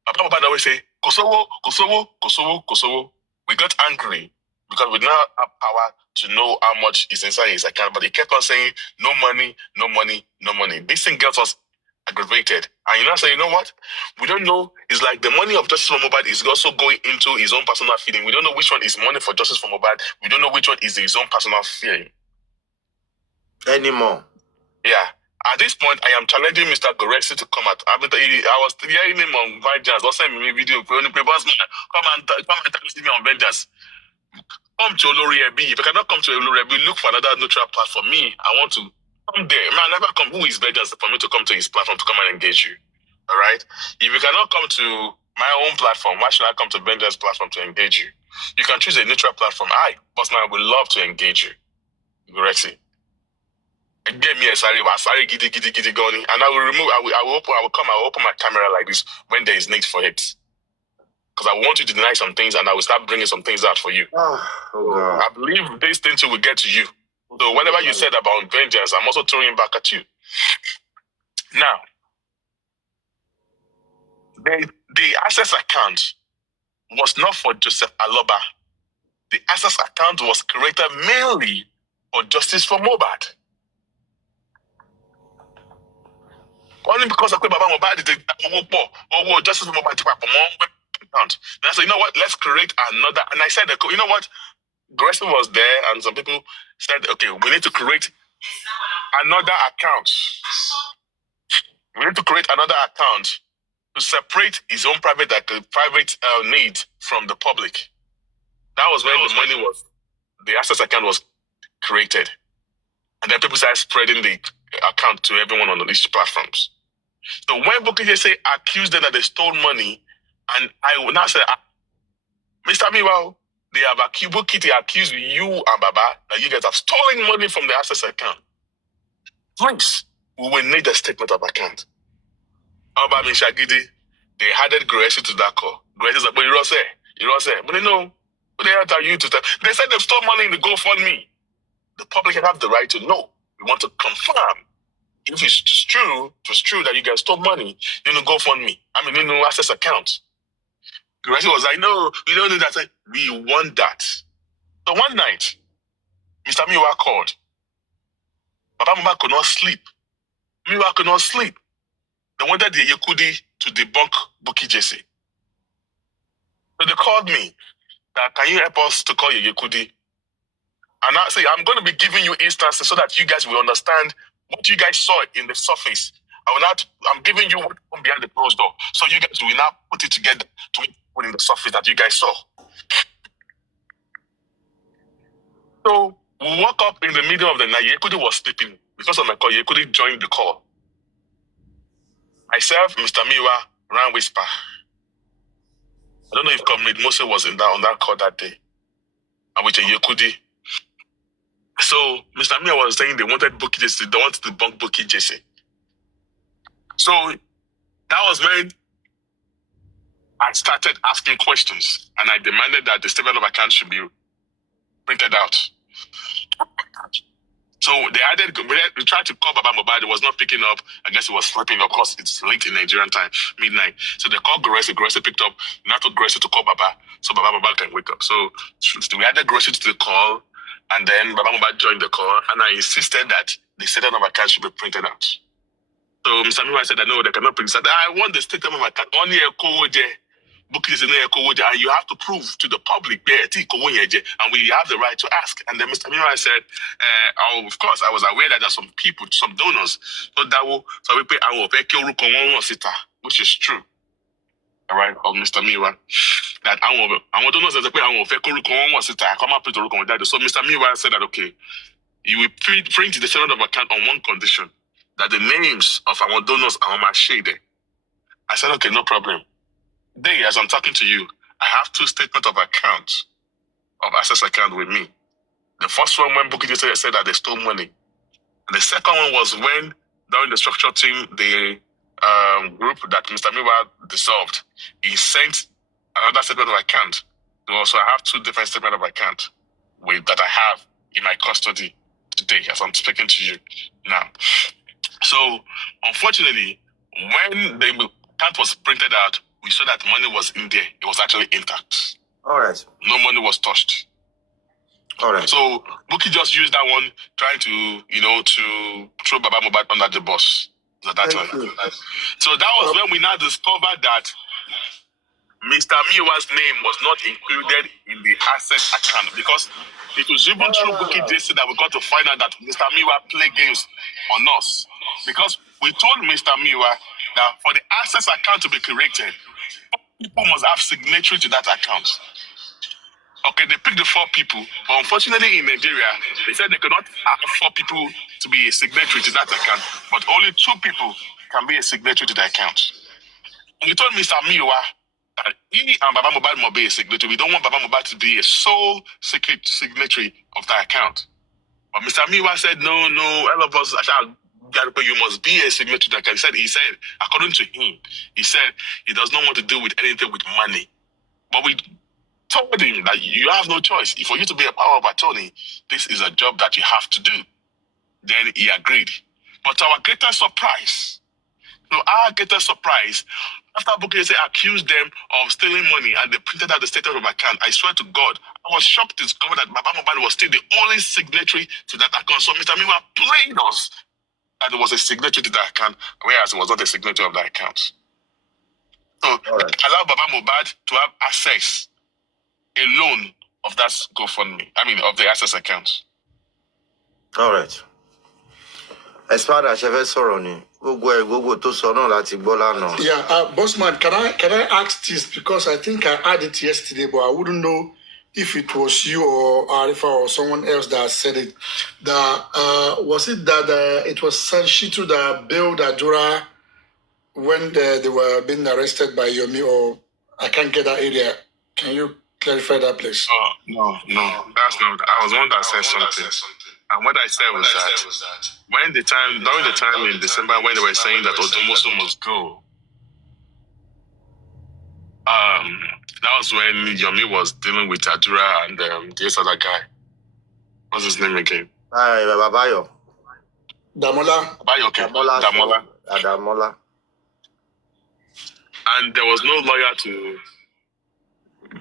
Papa Mohbad always say, Kosovo, Kosovo, Kosovo, Kosovo. We got angry because we now have power to know how much is inside his account. But he kept on saying, no money, no money, no money. This thing gets us aggravated. And you know, say, you know what? We don't know. It's like the money of Justice for Mohbad is also going into his own personal feeling. We don't know which one is money for Justice for Mohbad. We don't know which one is his own personal feeling. Anymore. Yeah. At this point, I am challenging Mr. Goresi to come out. I was hearing him on Vengeance. Was sending me a video. Come and challenge me on Vengeance. Come to Olori Ebi. If you cannot come to Olori Ebi, look for another neutral platform. Me, I want to come there. Man, never come. Who is Vengeance for me to come to his platform to come and engage you? All right? If you cannot come to my own platform, why should I come to Vengeance platform to engage you? You can choose a neutral platform. I, personally, would love to engage you. Goresi. Get me a sorry giddy going, and I will open my camera like this when there is need for it. Because I want you to deny some things and I will start bringing some things out for you. I believe this thing too will get to you. So whatever you said about Vengeance, I'm also throwing back at you. Now, the access account was not for Joseph Aloba. The access account was created mainly for Justice for Mohbad. Only because Baba Mohbad did Justice for Mohbad account. And I said, you know what? Let's create another. And I said, you know what? Grayson was there, and some people said, okay, we need to create another account. We need to create another account to separate his own private need from the public. That was when the money was, the access account was created. And then people started spreading the account to everyone on these platforms. So when Bukky Jesse accused them that they stole money, and I will now say, Mr. Miwa, they have accused you and Baba that you guys have stolen money from the access account. Please, we will need a statement of account. Oba Mishagidi, they added Gracie to that call. Gracie said, but you don't say. But they know, but they are you to tell. They said they stole money in the GoFundMe. The public have the right to know. We want to confirm if it's true that you guys stole money in the GoFundMe. In the access account. Gracie was like, no, we don't do that. Like, we want that. So one night, Mr. Miwa called. Baba Mohbad could not sleep. Miwa could not sleep. They wanted the Yekudi to debunk Bukky Jesse. So they called me that, can you help us to call your Yekudi? And I say, I'm going to be giving you instances so that you guys will understand what you guys saw in the surface. I'm giving you what went behind the closed door. So you guys will now put it together to put in the surface that you guys saw. So we woke up in the middle of the night. Yekudi was sleeping. Because of my call, Yekudi joined the call. Myself, Mr. Miwa, Ran Whisper. I don't know if Comrade Mose was on that call that day. And with a Yekudi. So Mr. Miwa was saying they wanted Bukky Jesse. They wanted to debunk Bukky Jesse. So that was when I started asking questions, and I demanded that the statement of account should be printed out. So we tried to call Baba Mohbad. It was not picking up. I guess it was sleeping. Of course, it's late in Nigerian time, midnight. So they called Gracie. Gracie picked up. Now told Gracie to call Baba, so Baba Mohbad can wake up. So we added Gracie to the call, and then Baba Mohbad joined the call, and I insisted that the statement of account should be printed out. So Mr. Miwa said, no, they cannot print it. I want the statement of account. Only a Kowoje. Bukky is in a Kowoje, and you have to prove to the public, and we have the right to ask. And then Mr. Miwa said, of course, I was aware that there's some people, some donors, so we pay our which is true. All right, of Mr. Miwa. That our donors are come up with the so Mr. Miwa said that, okay, you will print the statement of account on one condition, that the names of our donors are on my shade. I said, okay, no problem. Today, as I'm talking to you, I have two statements of accounts of access account with me. The first one when Bukky said that they stole money. And the second one was when, during the structure team, the group that Mr. Miwa dissolved, he sent another statement of account. So I have 2 different statements of account that I have in my custody today as I'm speaking to you now. So, unfortunately, when the account was printed out, we saw that money was in there. It was actually intact. All right. No money was touched. All right. So Bukky just used that one, trying to, to throw Baba Mohbad under the bus at that time. So that was when we now discovered that Mr. Miwa's name was not included in the asset account, because it was even through Bukky JC that we got to find out that Mr. Miwa played games on us. Because we told Mr. Miwa that for the access account to be created, people must have signatory to that account. Okay, they picked the 4 people, but unfortunately in Nigeria, they said they could not have 4 people to be a signatory to that account, but only 2 people can be a signatory to the account. And we told Mr. Miwa that he and Baba Mohbad must be a signatory. We don't want Baba Mohbad to be a sole signatory of that account. But Mr. Miwa said, no, all of us, you must be a signatory to that account. He said, according to him, he said he does not want to deal with anything with money. But we told him that you have no choice. For you to be a power of attorney, this is a job that you have to do. Then he agreed. But to our greatest surprise, after Bukky accused them of stealing money and they printed out the statement of account, I swear to God, I was shocked to discover that Baba Mohbad was still the only signatory to that account. So Mr. Miwa played us that there was a signatory to that account, whereas it was not a signatory of that account. So allow Baba Mohbad to have access alone of that GoFundMe, of the access account. All right. As far as I've sorry, go to Sono Lati Bolano. Yeah, Bossman, can I ask this, because I think I had it yesterday, but I wouldn't know if it was you or Arifa or someone else that said it. Was it that it was Shitu that bailed Adura when they were being arrested by Yomi, or I can't get that area? Can you clarify that, please? No, that's not. I was the one that said something. And what I said was that during the time in December when they were saying that Odumosu must go, that was when Yomi was dealing with Adura and this other guy. What's his name again? Babayo. Damola. Babayo, okay. Damola. And there was no lawyer to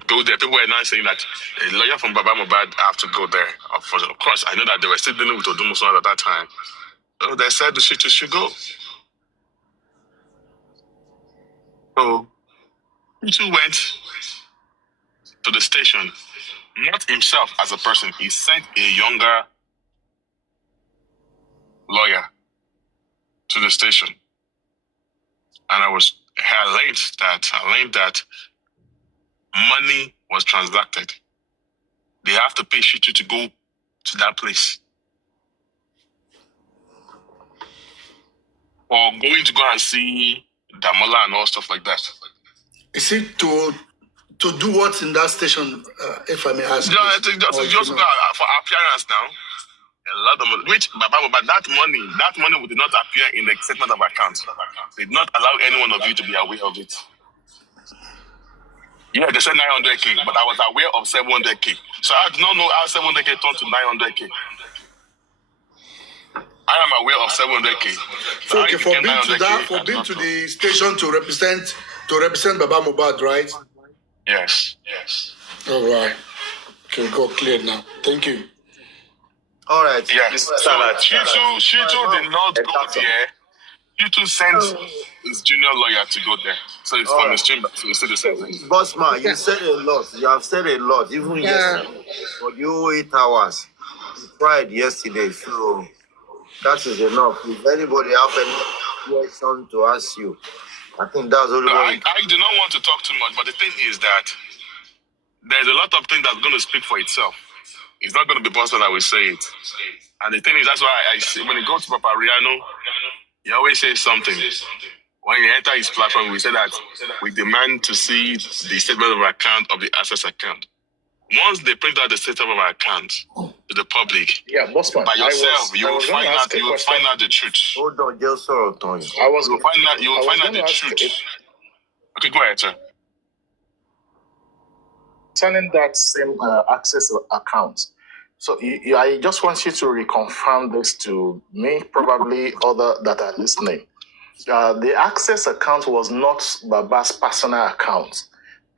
go there. People were now saying that a lawyer from Baba Mohbad have to go there. Of course, I know that they were still dealing with Odumosu at that time. So they said she should go. So he went to the station, not himself as a person. He sent a younger lawyer to the station. And I learned that money was transacted. They have to pay Shitu to go to that place. Or going to go and see Damola and all stuff like that. Is it to do what in that station, if I may ask? No, just go for appearance now. A lot of money. Which that money would not appear in the statement of accounts. They did not allow any one of you to be aware of it. Yeah, they said 900K, but I was aware of 700K. So I did not know how 700K turned to 900K. I am aware of 700K. So okay, for being to the station to represent Baba Mohbad, right? Yes. All right. Okay, go clear now. Thank you. All right. Yes. So Shitu did not go there. Shitu sent his junior lawyer to go there. So it's from his chamber. So it's the same thing. Bossman, you said a lot. You have said a lot, even yesterday. For you 8 hours. You cried yesterday. So that is enough. If anybody have any question to ask you, I think that's all. I do not want to talk too much, but the thing is that there's a lot of things that's going to speak for itself. It's not going to be Bossman that will say it. And the thing is, that's why I say, when you go to Papa Riano, he always says something. When you enter his platform, we say that we demand to see the statement of account of the access account. once they print out the statement of our account to the public, Bossman, by yourself, you will find out the truth. Hold on, just sort of Tony. You will find out the truth. Okay, go ahead, sir. Turning that same access account. So I just want you to reconfirm this to me, probably other that are listening. The access account was not Baba's personal account.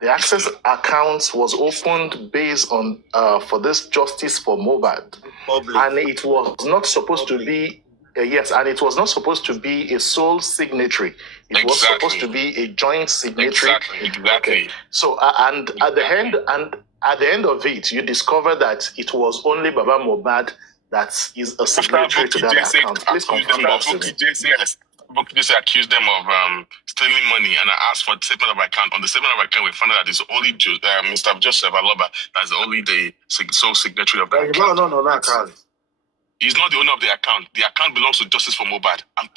The access account was opened based on for this Justice for Mohbad, and it was not supposed to be and it was not supposed to be a sole signatory. It was supposed to be a joint signatory. Exactly. Okay. So and at the end of it, you discover that it was only Baba Mohbad that is a signatory to that account. Please confirm that to me. Yes. Just accused them of stealing money, and I asked for the statement of account. On the statement of account, we found out that it's only Mr. Joseph Aloba that's only the sole signatory of the account. No, that account. He's not the owner of the account. The account belongs to Justice for Mohbad. I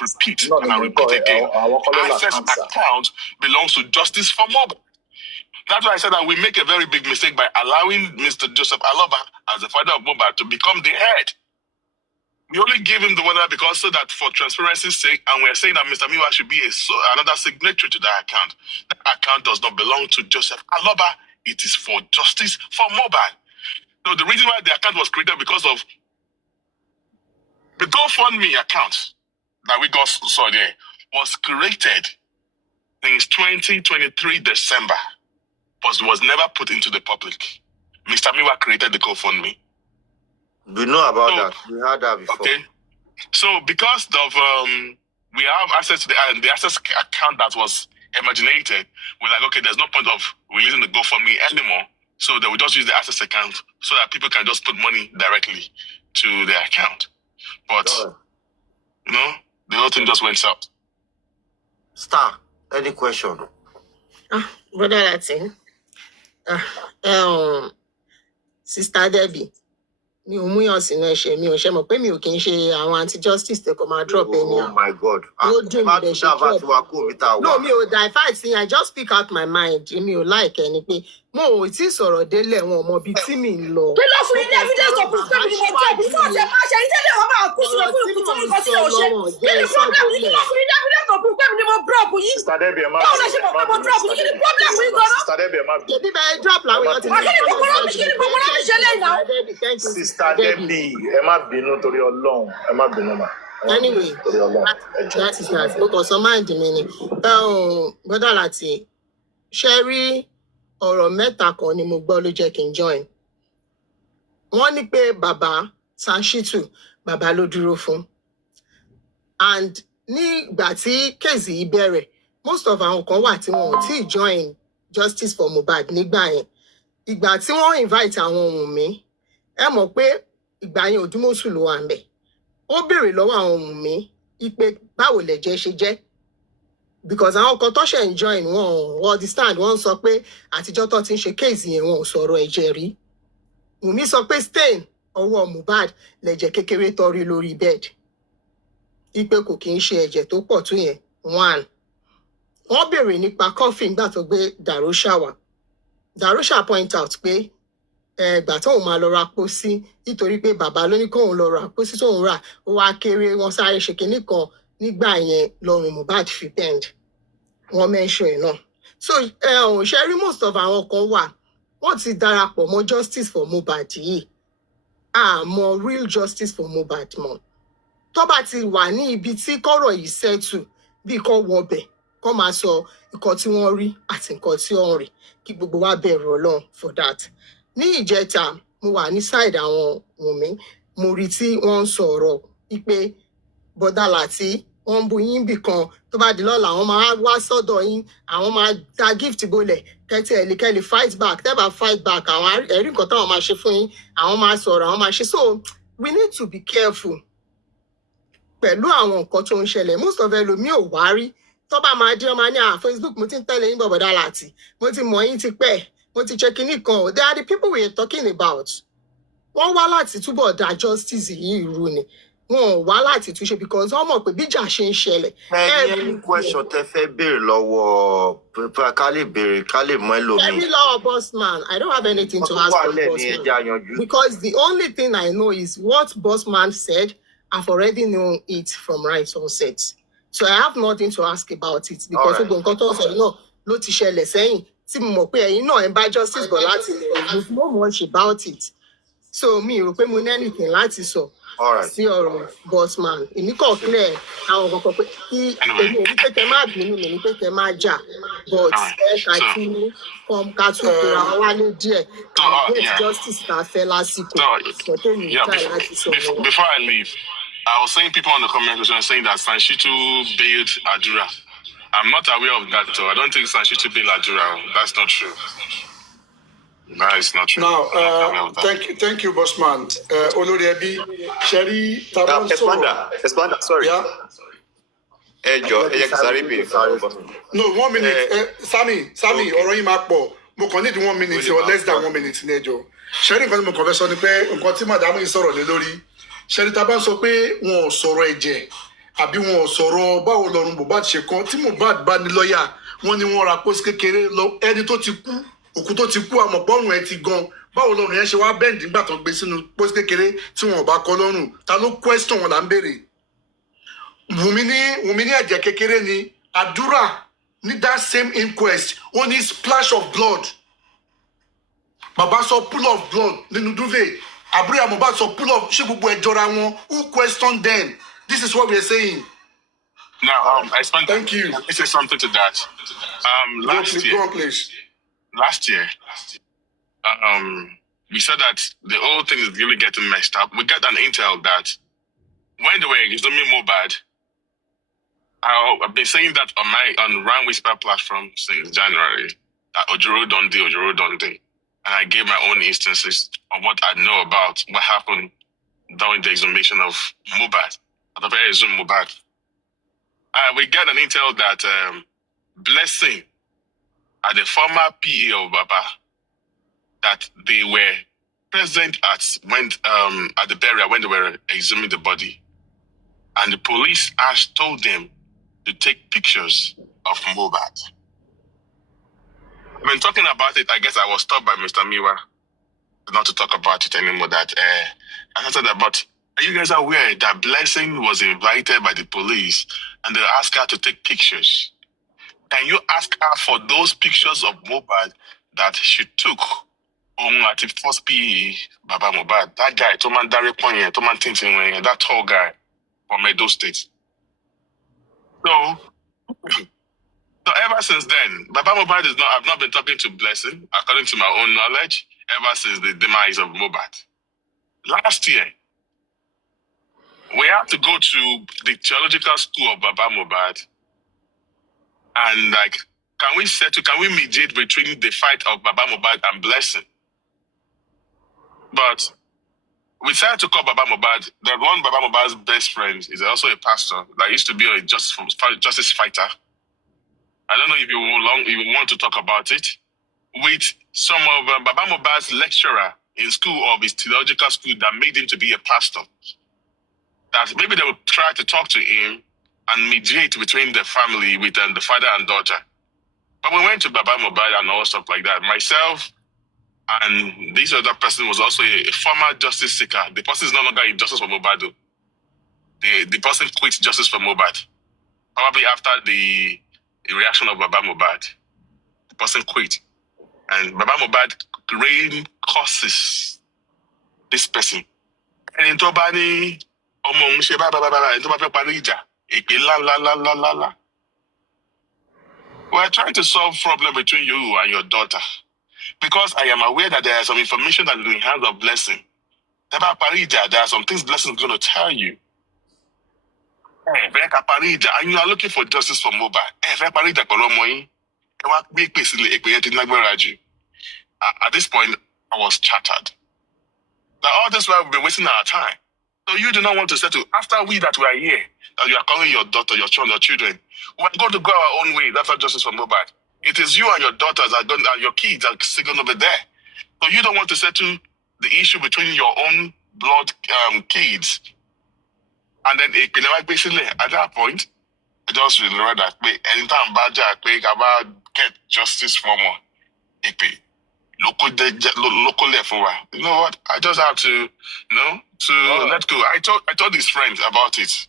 repeat again. Access account belongs to Justice for Mohbad. That's why I said that we make a very big mistake by allowing Mr. Joseph Aloba as the father of Mohbad to become the head. We only give him the word because so that for transparency's sake, and we're saying that Mr. Miwa should be another signatory to that account. That account does not belong to Joseph Aloba. It is for Justice for Mohbad. So the reason why the account was created because of the GoFundMe account that we saw there was created since 2023 December, but was never put into the public. Mr. Miwa created the GoFundMe. We know about that. We heard that before. Okay. So because of we have access to the access account that was imaginated, we're like, okay, there's no point of releasing the GoFundMe anymore. So they will just use the access account so that people can just put money directly to their account. But the whole thing just went south. Star, any question? Brother Latin. Sister Debbie. Mi ò mú yàn sínú ẹ̀ṣẹ̀ mi ò ṣe mọ̀ pé mi ò kì í ṣe àwọn anti-justice tẹ̀kọ̀ máa drop ẹni Oh my God. Ó dùn mí dẹ̀ ṣe drop. No, mi ò divide sí I just speak out my mind. Mi ò like ẹni pé mo ò tí sọ̀rọ̀ délẹ̀ wọn ọmọ bíi tí mi ń lọ. Kí ló fún yín ní evidence of proof pé mi ni mo jẹ́ bí fún ọ̀sẹ̀ máa ṣe ní tẹ́lẹ̀ wọn máa kú sílẹ̀ fún ìkùtù nǹkan tí ò ṣe. Kí ni problem yìí? Kí ló fún yín ní evidence of proof pé mi ni mo drop yín? Báwo la ṣe mọ̀ pé mo drop yín? Kí ni problem yín gan-an? Ṣèbí bẹ́ẹ̀ drop làwọn èèyàn ti ní Sister Debbie, ẹ má bínú torí Ọlọ́run, ẹ má bínú mà. Anyway, that is that. Because some mind mi ni. Brother Lati, ṣé rí ọ̀rọ̀ mẹ́ta kan ni mo gbọ́ ló jẹ́ kí n join. Wọ́n ní pé bàbá Sanshitu, bàbá ló dúró fún. And nígbà tí kéèsì yìí bẹ̀rẹ̀, most of àwọn kan wà tí wọn ò tí ì join Justice for Mohbad nígbà yẹn. Ìgbà tí wọ́n invite àwọn ohun mi, ẹ mọ̀ pé ìgbà yẹn Òdúmọ̀ṣù ló wà ń bẹ̀. Ó béèrè lọ́wọ́ àwọn ohun mi ipe báwo lẹ̀jẹ̀ ṣe jẹ́. Because àwọn kan tó ṣe ń join wọn understand wọ́n sọ pé àtijọ́ tó ti ń ṣe kéèsì yẹn wọn ò sọ̀rọ̀ ẹ̀jẹ̀ rí. Wùmí sọ pé stain ọwọ́ Mohbad lẹ̀jẹ̀ kékeré tọrí lórí bed. Ipe kò kì í ṣe ẹ̀jẹ̀ tó pọ̀ tó yẹn. One. Wọ́n béèrè nípa coffin nígbà tó gbé Darosha wá. Darosha point out pé ìgbà tóun máa lọ ra pósí nítorí pé bàbá ló ní kóun lọ ra pósí tóun rà ó wá kéré wọn sáré ṣe kinní kan nígbà yẹn lọ́rùn Mohbad fi bend. Wọ́n mention ẹ̀ náà. So ṣe rí most of àwọn kan wà wọ́n ti darapọ̀ mọ́ Justice for Mohbad yìí. Àmọ́ real Justice for Mohbad mọ́. Tó bá ti wà ní ibi tí kọ́rọ̀ yìí settle bí kò wọbẹ̀ kó máa sọ nǹkan tí wọ́n rí àti nǹkan tí wọ́n rí kí gbogbo wa bẹ̀rù Ọlọ́run for that. Ní ìjẹta mo wà ní side àwọn Wùnmí mo rí tí wọ́n ń sọ̀rọ̀ wípé bọ́dà Láti wọ́n ń bu yín bì kan tó bá di lọ́la àwọn máa wá sọ́dọ̀ yín àwọn máa ta gift bolẹ̀ kẹ́tí ẹ̀lẹ́kẹ́lẹ́ fight back tẹ́ bá fight back àwọn ẹ̀rí nǹkan táwọn máa ṣe fún yín àwọn máa sọ̀rọ̀ àwọn máa ṣe. So we need to be careful pẹ̀lú àwọn nǹkan tó ń ṣẹlẹ̀. Most of ẹlòmíì ò wá rí tó bá máa dé ọmọ ní Facebook mo ti ń tẹ̀lé yín bọ̀bọ̀dà Láti mo ti mọ̀ yín ti pẹ́ mo ti ṣe kinní kan. They are the people we are talking about. Wọ́n wá láti túbọ̀ dá justice yìí rú ni. wọn ò wá láti túnṣe because wọ́n mọ̀ pé bíjà ṣe ń ṣẹlẹ̀. Any question tẹ́ fẹ́ béèrè lọ́wọ́ ká lè béèrè ká lè mọ ẹlòmíì. Every law Bossman, I don't have anything to ask for Bossman because the only thing I know is what Bossman said. I've already known it from right onset, so I have nothing to ask about it because nǹkan tó sọ náà ló ti ṣẹlẹ̀ sẹ́yìn tí mo mọ̀ pé ẹ̀yin náà ẹ̀ ń bá justice bọ̀ láti lè know much about it, so mi rò pé mo ní anything láti sọ sí ọ̀rọ̀ Bossman. Èmi kàn clear àwọn kankan pé kí èmi ò ní pé kẹ́ má bínú mi ní pé kẹ́ má jà but ká tún kóra wa wálé díẹ̀ ká get justice tá a fẹ́ lásìkò ìfọ̀tẹ́ mi try láti sọ. Before I leave, I was saying people on the comment section saying that Sanshitu bailed Adura. I'm not aware of that, so I don't think Sanshitu bailed Adura. That's not true. That is not true. Now, thank you, Bossman. Oloriebi, Sherry, Taban Espanda, sorry. Yeah. No, 1 minute. Sammy, ọ̀rọ̀ yìí máa pọ̀. Mo kàn need 1 minute or less than 1 minute ní ẹjọ́. Sherry nǹkan tí mo kàn fẹ́ sọ ni pé nǹkan tí màdàmú yìí sọ̀rọ̀ lé lórí. Sherry Taban sọ pé wọn ò sọ̀rọ̀ ẹ̀jẹ̀ àbí wọn ò sọ̀rọ̀ báwo lọ́run Mohbad ṣe kan. Tí Mohbad bá ní lọ́ọ̀yà, wọ́n ní wọ́n ra pósí kékeré lọ ẹni tó ti kú. Òkú tó ti kú àmọ̀pọ̀rùn ẹ ti gan báwo lọ́rùn yẹn ṣe wá bẹ́ǹdì nígbà tó gbé sínú pósí kékeré tí wọn ò bá kọ lọ́rùn ta ló question wọn là ń béèrè. Wùmí ní ẹ̀jẹ̀ kékeré ni Àdúrà ní that same inquest ó ní splash of blood. Bàbá sọ pool of blood nínú duvet àbúrò Mohbad sọ pool of ṣé gbogbo ẹ jọra wọn who question them? This is what we are saying. Now, thank you. Let me say something to that. Last year, we said that the whole thing is really getting messed up. We got an intel that when they were exhuming Mohbad, I've been saying that on Ryan Whisper platform since January, that Ojoro don't do. And I gave my own instances of what I know about what happened during the exhumation of Mohbad, at the very exhumed Mohbad. We got an intel that Blessing, at the former PA of Baba, that they were present at the burial when they were exhuming the body, and the police told them to take pictures of Mohbad. When talking about it, I guess I was stopped by Mr. Miwa not to talk about it anymore. That I said that, but are you guys aware that Blessing was invited by the police and they asked her to take pictures? Can you ask her for those pictures of Mohbad that she took at the first PE, Baba Mohbad? That guy, Toman Dare Ponye, Toman Tintin, that tall guy from Edo State. So ever since then, Baba Mohbad I've not been talking to Blessing, according to my own knowledge, ever since the demise of Mohbad. Last year, we had to go to the theological school of Baba Mohbad and can we mediate between the fight of Baba Mohbad and Blessing? But we decided to call Baba Mohbad. The one Baba Mohbad's best friend is also a pastor that used to be a justice fighter. I don't know if you want to talk about it. With some of Baba Mohbad's lecturer in school of his theological school that made him to be a pastor. That maybe they would try to talk to him and mediate between the family with the father and daughter. But we went to Baba Mohbad and all stuff like that. Myself and this other person was also a former justice seeker. The person is no longer in justice for Mohbad. The person quit justice for Mohbad. Probably after the reaction of Baba Mohbad. The person quit. And Baba Mohbad curses this person. And in Tobani, we're trying to solve problem between you and your daughter. Because I am aware that there is some information that is in the hands of Blessing. There are some things Blessing is going to tell you. And you are looking for justice for Mohbad. At this point, I was chattered. That all this while we've been wasting our time. So you do not want to settle. After we that were here, that you are calling your daughter, your children, we're going to go our own way. That's not justice for Mohbad. It is you and your daughters and your kids are still going to be there. So you don't want to settle the issue between your own blood kids. And then basically at that point, I just realized that anytime Baja about get justice for more, local level. You know what? I just have to, let go. I told his friends about it.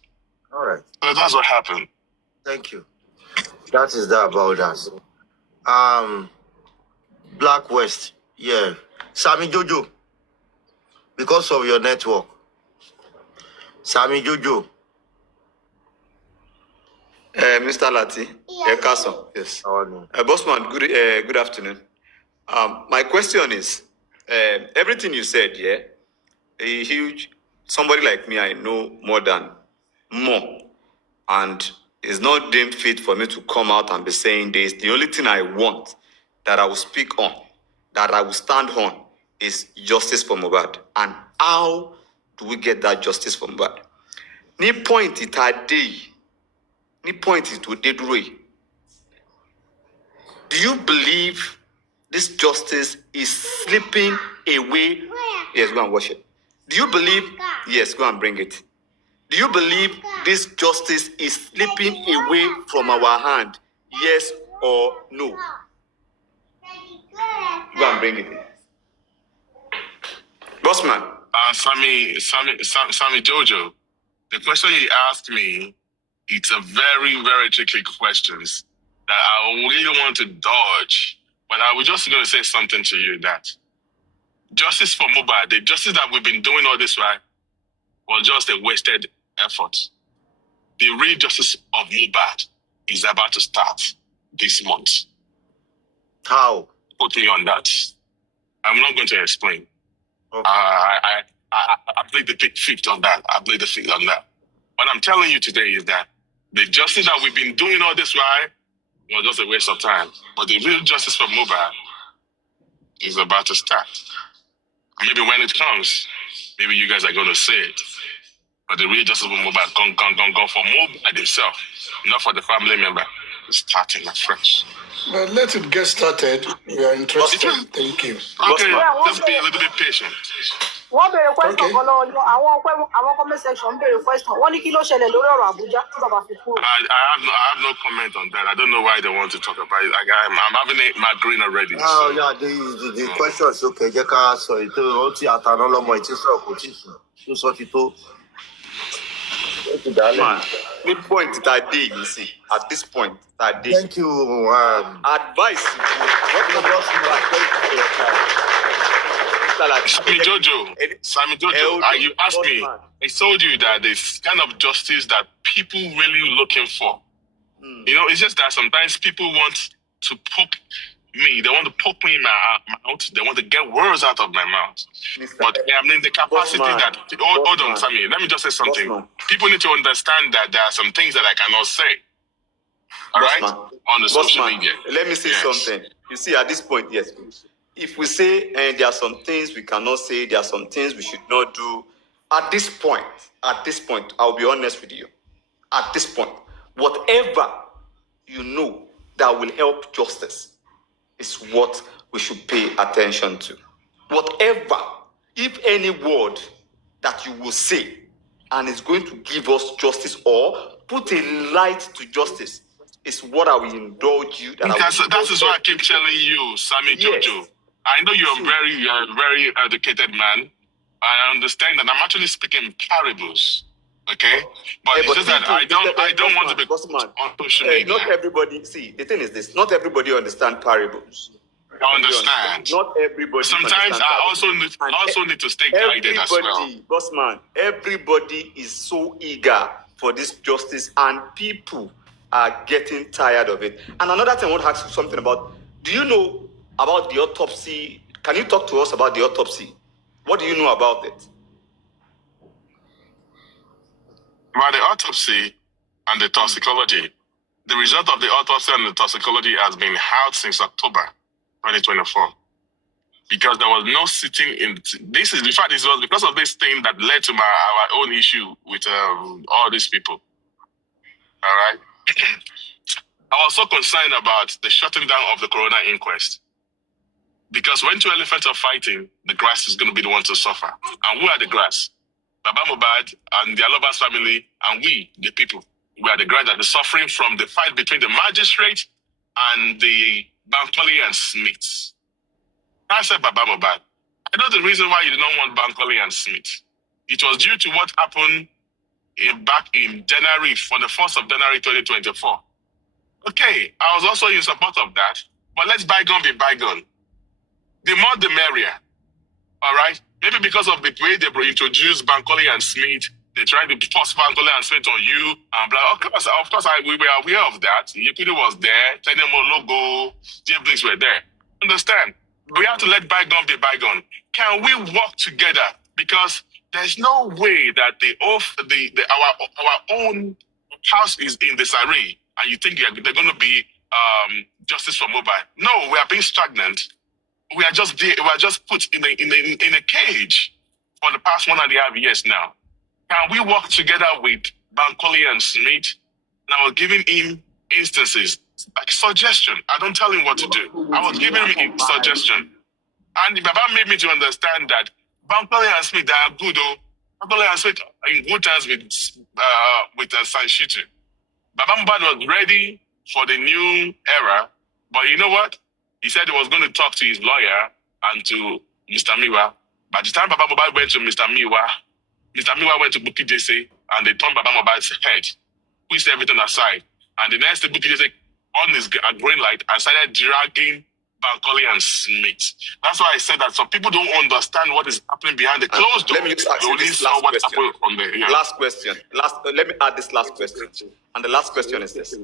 All right. So that's what happened. Thank you. That is that about us. Black West. Yeah. Sammy Jojo. Because of your network. Sammy Jojo. Mr. Lati, Castle. Yes. Bossman, good afternoon. My question is, everything you said, a huge, somebody like me, I know more, and it's not deemed fit for me to come out and be saying this. The only thing I want that I will speak on, that I will stand on, is justice for Mohbad. And how do we get that justice for Mohbad? Ni point it a day. Ni point it to Dedrui. Do you believe this justice is slipping away? Yes, go and watch it. Do you believe? Yes, go and bring it. Do you believe this justice is slipping away from our hand? Yes or no? Go and bring it. Bossman. Sammy Jojo, the question you asked me, it's a very, very tricky question that I really want to dodge. But I was just going to say something to you that justice for Mohbad, the justice that we've been doing all this while, was just a wasted effort. The real justice of Mohbad is about to start this month. How? Put me on that. I'm not going to explain. Okay. I played the big fifth on that. I played the fifth on that. What I'm telling you today is that the justice that we've been doing all this while was just a waste of time. But the real justice for Mohbad is about to start. Maybe when it comes, maybe you guys are going to say it. But the real justice for Mohbad, gone for Mohbad himself, not for the family member. It's starting afresh. Well, let it get started. We are interested. Thank you. Okay, just be a little bit patient. Wọ́n béèrè question kan lọ́wọ́ àwọn comment section béèrè question. Wọ́n ní kí ló ṣẹlẹ̀ lórí ọ̀rọ̀ Abuja tí bàbá fi kúrò. I have no comment on that. I don't know why they want to talk about it. I'm having my green already. Oh, yeah, the question is okay. Jẹ́ ká sọ ètò ọtí àtàná lọ́mọ ìtí sọ̀rọ̀ kò tí sùn. Tó sọ ti tó. Man, the point that day, you see, at this point that day. Thank you. Advice. Sammy Jojo, you asked me. I told you that there's kind of justice that people really looking for. You know, it's just that sometimes people want to poke me. They want to poke me in my mouth. They want to get words out of my mouth. But I mean, the capacity that... Hold on, Sammy. Let me just say something. People need to understand that there are some things that I cannot say. All right? On the social media. Let me say something. You see, at this point, yes. If we say there are some things we cannot say, there are some things we should not do. At this point, I'll be honest with you. At this point, whatever you know that will help justice is what we should pay attention to. Whatever, if any word that you will say and is going to give us justice or put a light to justice is what I will indulge you. That is why I keep telling you, Sammy Jojo. I know you're a very educated man. I understand that I'm actually speaking parables. Okay? But it's just that I don't want to be on social media. Not everybody, see, the thing is this, not everybody understands parables. I understand. Not everybody. Sometimes I also need to stay guided as well. Bossman, everybody is so eager for this justice and people are getting tired of it. And another thing I want to ask you something about, do you know about the autopsy? Can you talk to us about the autopsy? What do you know about it? About the autopsy and the toxicology. The result of the autopsy and the toxicology has been out since October 2024. Because there was no sitting in this is in fact it was because of this thing that led to our own issue with all these people. All right. I was so concerned about the shutting down of the coroner inquest. Because when two elephants are fighting, the grass is going to be the one to suffer. And who are the grass? Baba Mohbad and the Alobas family, and we, the people, we are the graduates suffering from the fight between the magistrate and the Bankole and Smith. I said Baba Mohbad. I know the reason why you did not want Bankole and Smith. It was due to what happened back in January, for the 1st of January 2024. Okay, I was also in support of that, but let's bygone be bygone. The more the merrier. All right? Maybe because of the way they introduced Bankole and Smith, they tried to force Bankole and Smith on you, and blah. Of course, we were aware of that. Yekudi was there, Tenemo logo, J-Blinks were there. Understand? We have to let bygone be bygone. Can we work together? Because there's no way that our own house is in disarray, and you think they're going to be justice for Mohbad. No, we are being stagnant. We are just put in a cage for the past 1.5 years now. Can we work together with Bankole and Smith? And I was giving him instances, like suggestion. I don't tell him what to do. I was giving him a suggestion. And Baba made me to understand that Bankole and Smith, they are good, though. Bankole and Smith are in good terms with Sanshitu. Baba Mohbad was ready for the new era, but you know what? He said he was going to talk to his lawyer and to Mr. Miwa. By the time Baba Mohbad went to Mr. Miwa went to Bukky Jesse, and they turned Baba Mohbad's head, pushed everything aside. And the next thing, Bukky Jesse on his green light and started dragging Bankole and Smith. That's why I said that some people don't understand what is happening behind the closed door. Let me just ask you this last question. Last question. Let me add this last question. And the last question is this.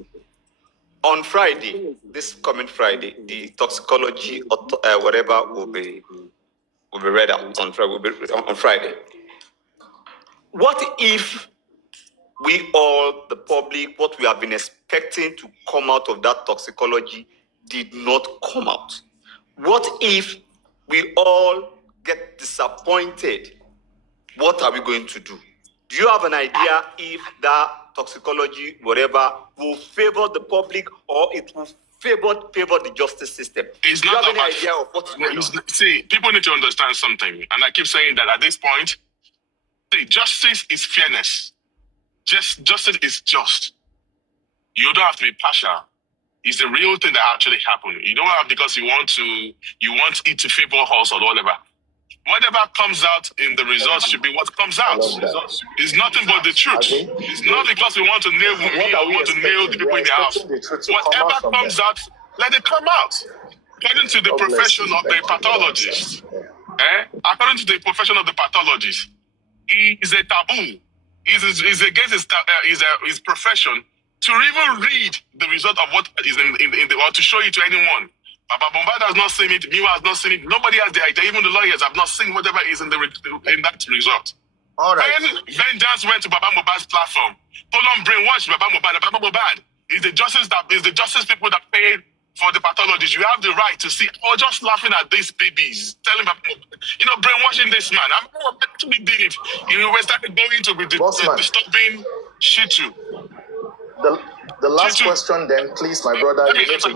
On Friday, this coming Friday, the toxicology or whatever will be read out on Friday. What if we all, the public, what we have been expecting to come out of that toxicology did not come out? What if we all get disappointed? What are we going to do? Do you have an idea if that toxicology, whatever, will favor the public or it will favor the justice system? It's Do you not have any about, idea of what's going on? See, people need to understand something, and I keep saying that at this point, see, justice is fairness. Justice is just. You don't have to be partial. It's the real thing that actually happened. You don't have because you want it to favor us or whatever. Whatever comes out in the results should be what comes out. It's nothing but the truth. It's not because we want to nail me or we want to nail the people in the house. Whatever comes out, let it come out. According to the profession of the pathologist, according to the profession of the pathologist, it is a taboo. It's against his profession to even read the result of what is in the or to show it to anyone. Baba Mohbad has not seen it. Miwa has not seen it. Nobody has the idea. Even the lawyers have not seen whatever is in that result. All right. When Vengeance went to Baba Mohbad's platform, Polon brainwashed Baba Mohbad. Baba Mohbad is the justice people that paid for the pathologies. You have the right to see. Oh, just laughing at these babies, telling Baba Mohbad, brainwashing this man. I'm actually did it. We started going to the disturbing shit too. The last question then, please, my brother. Let me just say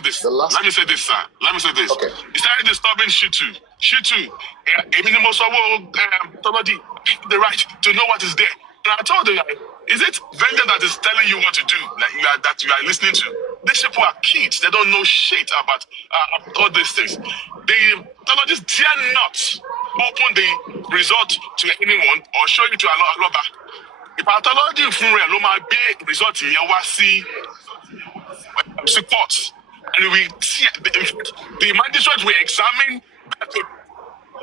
this. Let me say this, sir. Let me say this. Okay. He started disturbing Shitu. The right to know what is there. And I told him, is it vendor that is telling you what to do, that you are listening to? These people are kids. They don't know shit about all these things. The pathologists dare not open the result to anyone or show it to Aloba. The pathology fún rẹ̀ ló máa gbé result yẹn wá sí support, and we see the magistrate will examine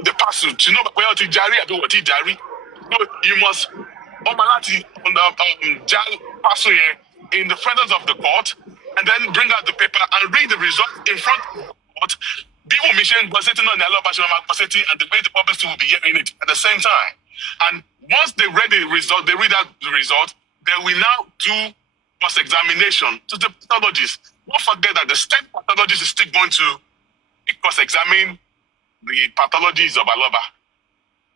the person to know whether to jari or what he jari. So you must omalati on the person in the presence of the court, and then bring out the paper and read the result in front of the court. People mission sitting on the and the way the public will be hearing it at the same time. And once they read the result, they read out the result, they will now do cross-examination to the pathologist. Don't forget that the state pathologist is still going to cross-examine the pathologies of Aloba.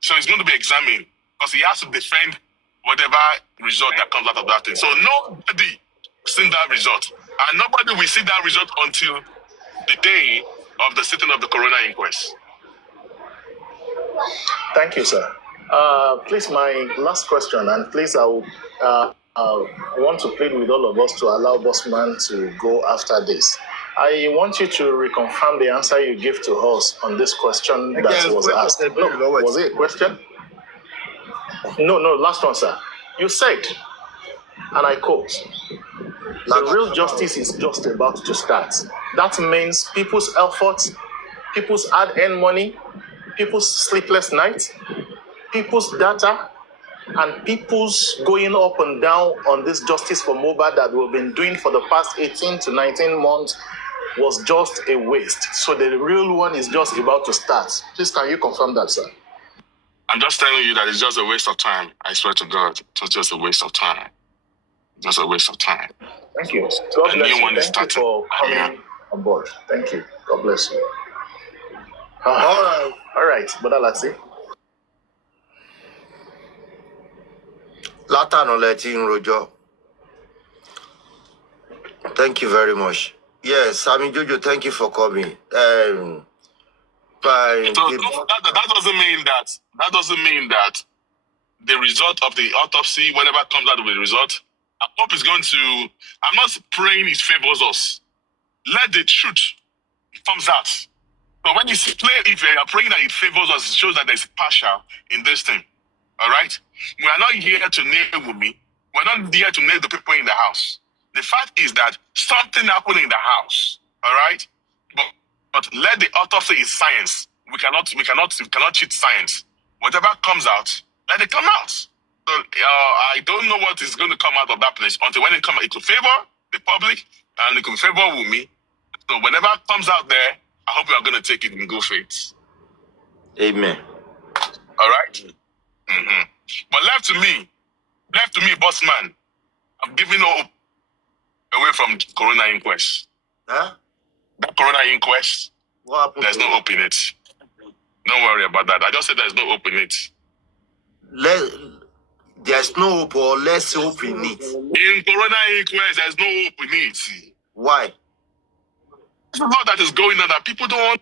So it's going to be examined because he has to defend whatever result that comes out of that thing. So nobody seen that result. And nobody will see that result until the day of the sitting of the coroner inquest. Thank you, sir. Please, my last question, and please, I want to plead with all of us to allow Bossman to go after this. I want you to reconfirm the answer you gave to us on this question that was asked. No, was it a question? No, last one, sir. You said, and I quote, the real justice is just about to start. That means people's efforts, people's hard-earned money, people's sleepless nights, people's data, and people's going up and down on this justice for Mohbad that we've been doing for the past 18 to 19 months was just a waste. So the real one is just about to start. Please, can you confirm that, sir? I'm just telling you that it's just a waste of time. I swear to God, it's just a waste of time. Just a waste of time. Thank you. God bless you. Thank you for coming on board. Thank you. God bless you. All right, but that's it. Latano letting Rojo. Thank you very much. Yes, Sammy Jojo, thank you for coming. That doesn't mean that the result of the autopsy, whatever comes out of the result, I hope it's going to. I'm not praying it favors us. Let the truth comes out. But when you if you are praying that it favors us, it shows that there's partial in this thing. All right? We are not here to nail Wumi. We're not here to nail the people in the house. The fact is that something happened in the house. All right? But let the autopsy is science. We cannot cheat science. Whatever comes out, let it come out. So I don't know what is going to come out of that place until when it comes. It could favor the public and it could favor Wumi. So whenever it comes out there, I hope you are going to take it in good faith. Amen. All right? Mm-hmm. But left to me, boss man, I'm giving hope away from Corona inquest. Huh? That Corona inquest, there's no hope in it. Don't worry about that. I just said there's no hope in it. There's no hope or less hope in it. In Corona inquest, there's no hope in it. Why? There's a lot that is going on that people don't want.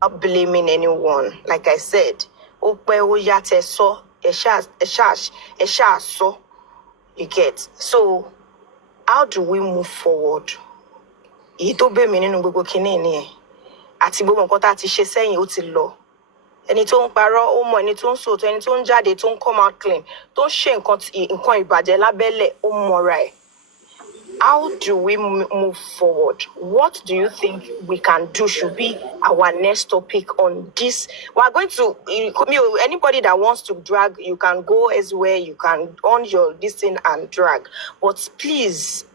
Not blaming anyone. Like I said, you get. So, how do we move forward? Àti gbogbo nǹkan tá ti ṣe sẹ́yìn ó ti lọ. Ẹni tó ń parọ́ ó mọ ẹni tó ń sòótọ́, ẹni tó ń jáde tó ń come out clean, tó ń ṣe nǹkan ìbàjẹ́ lábẹ́lẹ̀ ó mọra ẹ̀. How do we move forward? What do you think we can do should be our next topic on this? We are going to, anybody that wants to drag, you can go elsewhere, you can on your this thing and drag. But please,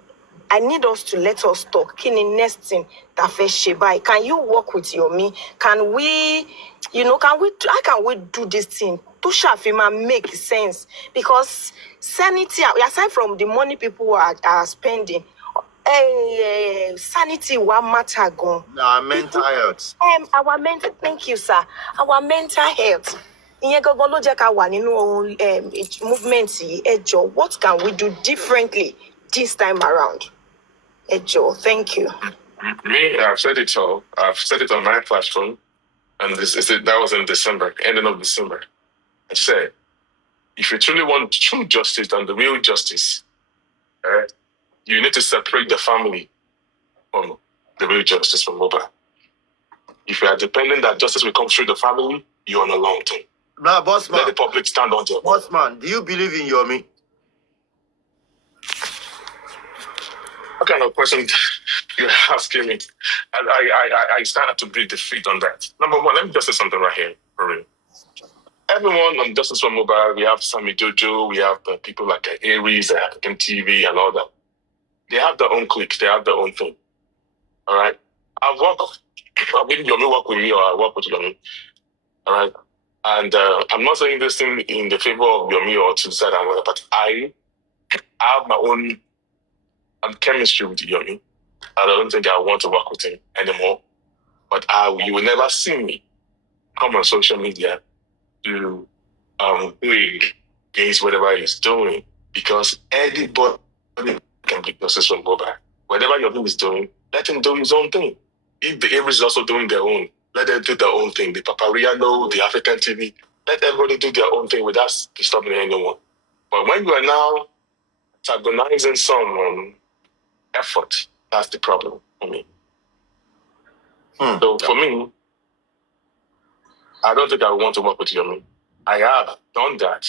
I need us to let us talk. Kini next thing that Shebai. Can you work with Yomi? Can we, how can we do this thing? To Shafima make sense. Because sanity, aside from the money people are spending, sanity will matter gone. Our mental health. Thank you, sir. Our mental health. Movement. What can we do differently this time around? Ejo, thank you. Me, I've said it all. I've said it on my platform, and that was in December, ending of December. I said, if you truly want true justice and the real justice, you need to separate the family from the real justice from Mobile. If you are depending that justice will come through the family, you're on a long term. Now, boss man. Let the public stand on their own. Boss man, do you believe in Yomi? What kind of question you're asking me? I started to breathe defeat on that. Number one, let me just say something right here, for real. Everyone on Justice for Mobile, we have Sammy Jojo, we have people like Aries, African TV, and all that. They have their own cliques, they have their own thing. All right? Maybe Yomi work with me or I work with Yomi. All right? And I'm not saying this thing in the favor of Yomi or to Zed and whatever, but I have my own chemistry with Yomi. I don't think I want to work with him anymore. But you will never see me come on social media to against whatever he's doing, because anybody can be justice from Mobile. Whatever Yomi is doing, let him do his own thing. If the Aries is also doing their own, let them do their own thing. The Papariano, the African TV, let everybody do their own thing without disturbing anyone. But when you are now antagonizing someone, effort, that's the problem for me. So for me, I don't think I want to work with Yomi. I have done that.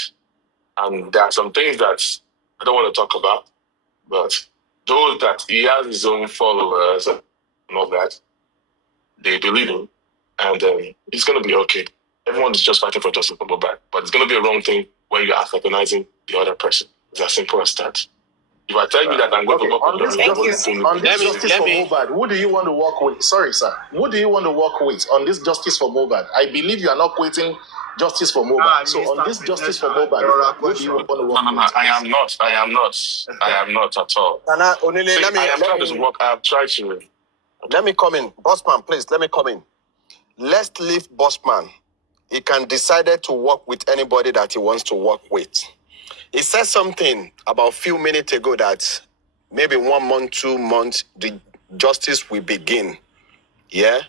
And there are some things that I don't want to talk about, but those that he has his own followers and all that, they believe him, and it's going to be okay. Everyone is just fighting for justice for Mobile, but it's going to be a wrong thing when you're antagonizing the other person. It's as simple as that. If I tell you that I'm going to work with on this justice for Mobile, who do you want to work with? Sorry, sir. Who do you want to work with on this justice for Mobile? I believe you are not quoting justice for Mobile. So on this justice for Mobile, who do you want to work with? No, I am not. I am not at all. I have tried to. Let me come in. Bossman, please, let me come in. Let's leave Bossman. He can decide to work with anybody that he wants to work with. He said something about a few minutes ago that maybe 1 month, 2 months, the justice will begin. Yeah?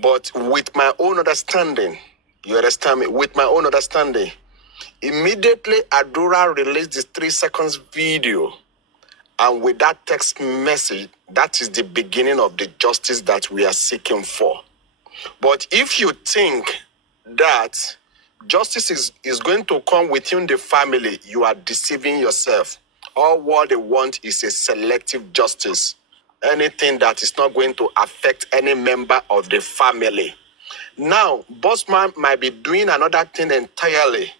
But with my own understanding, you understand me? With my own understanding, immediately Adura released this 3 seconds video, and with that text message, that is the beginning of the justice that we are seeking for. But if you think that justice is going to come within the family, you are deceiving yourself. All what they want is a selective justice. Anything that is not going to affect any member of the family. Now, Bossman might be doing another thing entirely.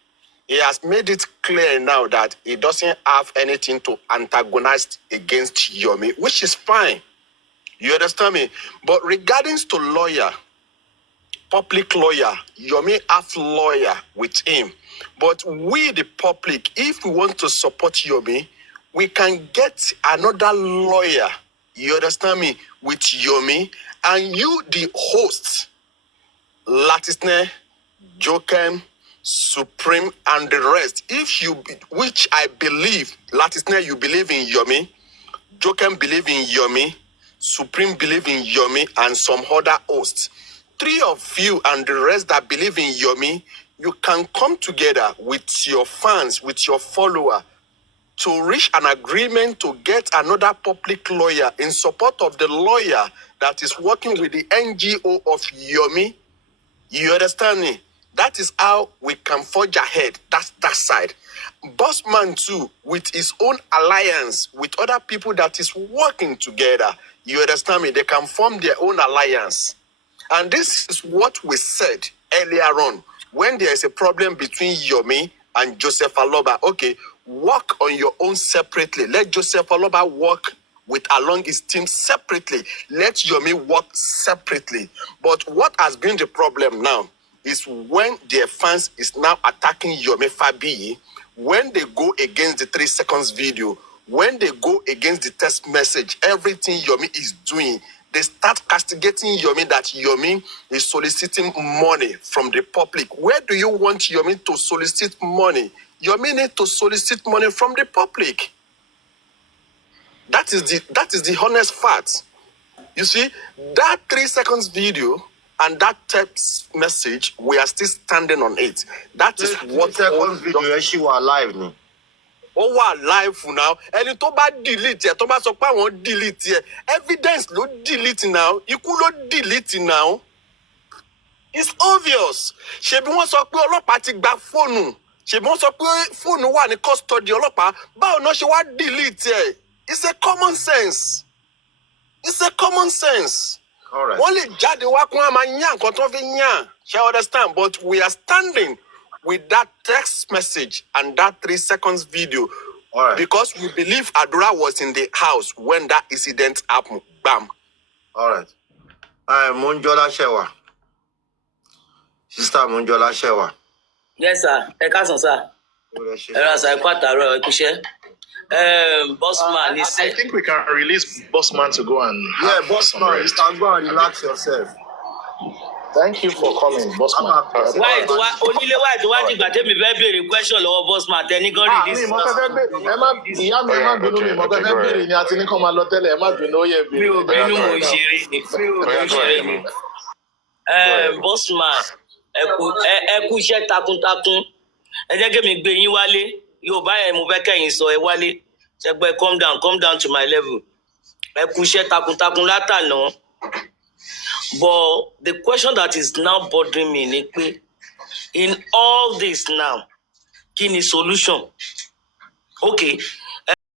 He has made it clear now that he doesn't have anything to antagonize against Yomi, which is fine. You understand me? But regarding to lawyer, public lawyer, Yomi have lawyer with him. But we, the public, if we want to support Yomi, we can get another lawyer, you understand me, with Yomi, and you, the host, Latisne, Jokem, Supreme, and the rest. Which I believe, Latisne, you believe in Yomi, Jokem believe in Yomi, Supreme believe in Yomi, and some other hosts. 3 of you and the rest that believe in Yomi, you can come together with your fans, with your follower, to reach an agreement to get another public lawyer in support of the lawyer that is working with the NGO of Yomi. You understand me? That is how we can forge ahead. That's that side. Bossman too, with his own alliance with other people that is working together. You understand me? They can form their own alliance. And this is what we said earlier on. When there is a problem between Yomi and Joseph Aloba, okay, work on your own separately. Let Joseph Aloba work along his team separately. Let Yomi work separately. But what has been the problem now is when their fans is now attacking Yomi Fabi, when they go against the 3 seconds video, when they go against the text message, everything Yomi is doing, they start castigating Yomi that Yomi is soliciting money from the public. Where do you want Yomi to solicit money? Yomi need to solicit money from the public. That is the honest fact. You see, that 3 seconds video and that text message, we are still standing on it. That is what second video she was alive ni. Oh, we're alive now. And to ba delete it, to ba sọ pé àwọn delete it. Evidence no delete now. Ikú ló delete now. It's obvious. Ṣebí wọ́n sọ pé ọlọ́pàá ti gba fóònù. Ṣebí wọ́n sọ pé fóònù wà ní custody ọlọ́pàá. Báwo náà ṣe wá delete it? It's a common sense. It's a common sense. All right. Only jáde wá kún àmà yàn nǹkan tó fi yàn. Shall understand? But we are standing with that text message and that 3 seconds video. All right. Because we believe Adura was in the house when that incident happened. Bam. All right. Monjola Shewa. Sister Monjola Shewa. Yes, sir. Ẹ káàsán, sir. Ẹ kú àtàárọ̀, ẹ kú iṣẹ́. Bossman, I think we can release Bossman to go and Yeah, Bossman, you can go and relax yourself. Thank you for coming, Bossman. Why do I think that me very question lọ́wọ́ Bossman tẹ́ni gan release? Ìyá mi ẹ má bínú mi, mo fẹ́ bèrè ni àti ní kọ́ máa lọ tẹ́lẹ̀, ẹ má bínú ó yẹ bèrè. Mi ò bínú mo ṣeré ni. Bossman, ẹ kú iṣẹ́ takuntakun. Ẹ jẹ́ kí mi gbé yín wálé. Yorùbá yẹn mo fẹ́ kẹ́yìn sọ ẹ wálé. Ṣẹgbẹ́ come down to my level. Ẹ kú iṣẹ́ takuntakun látàná. But the question that is now bothering me ni pé in all this now, kí ni solution? Okay,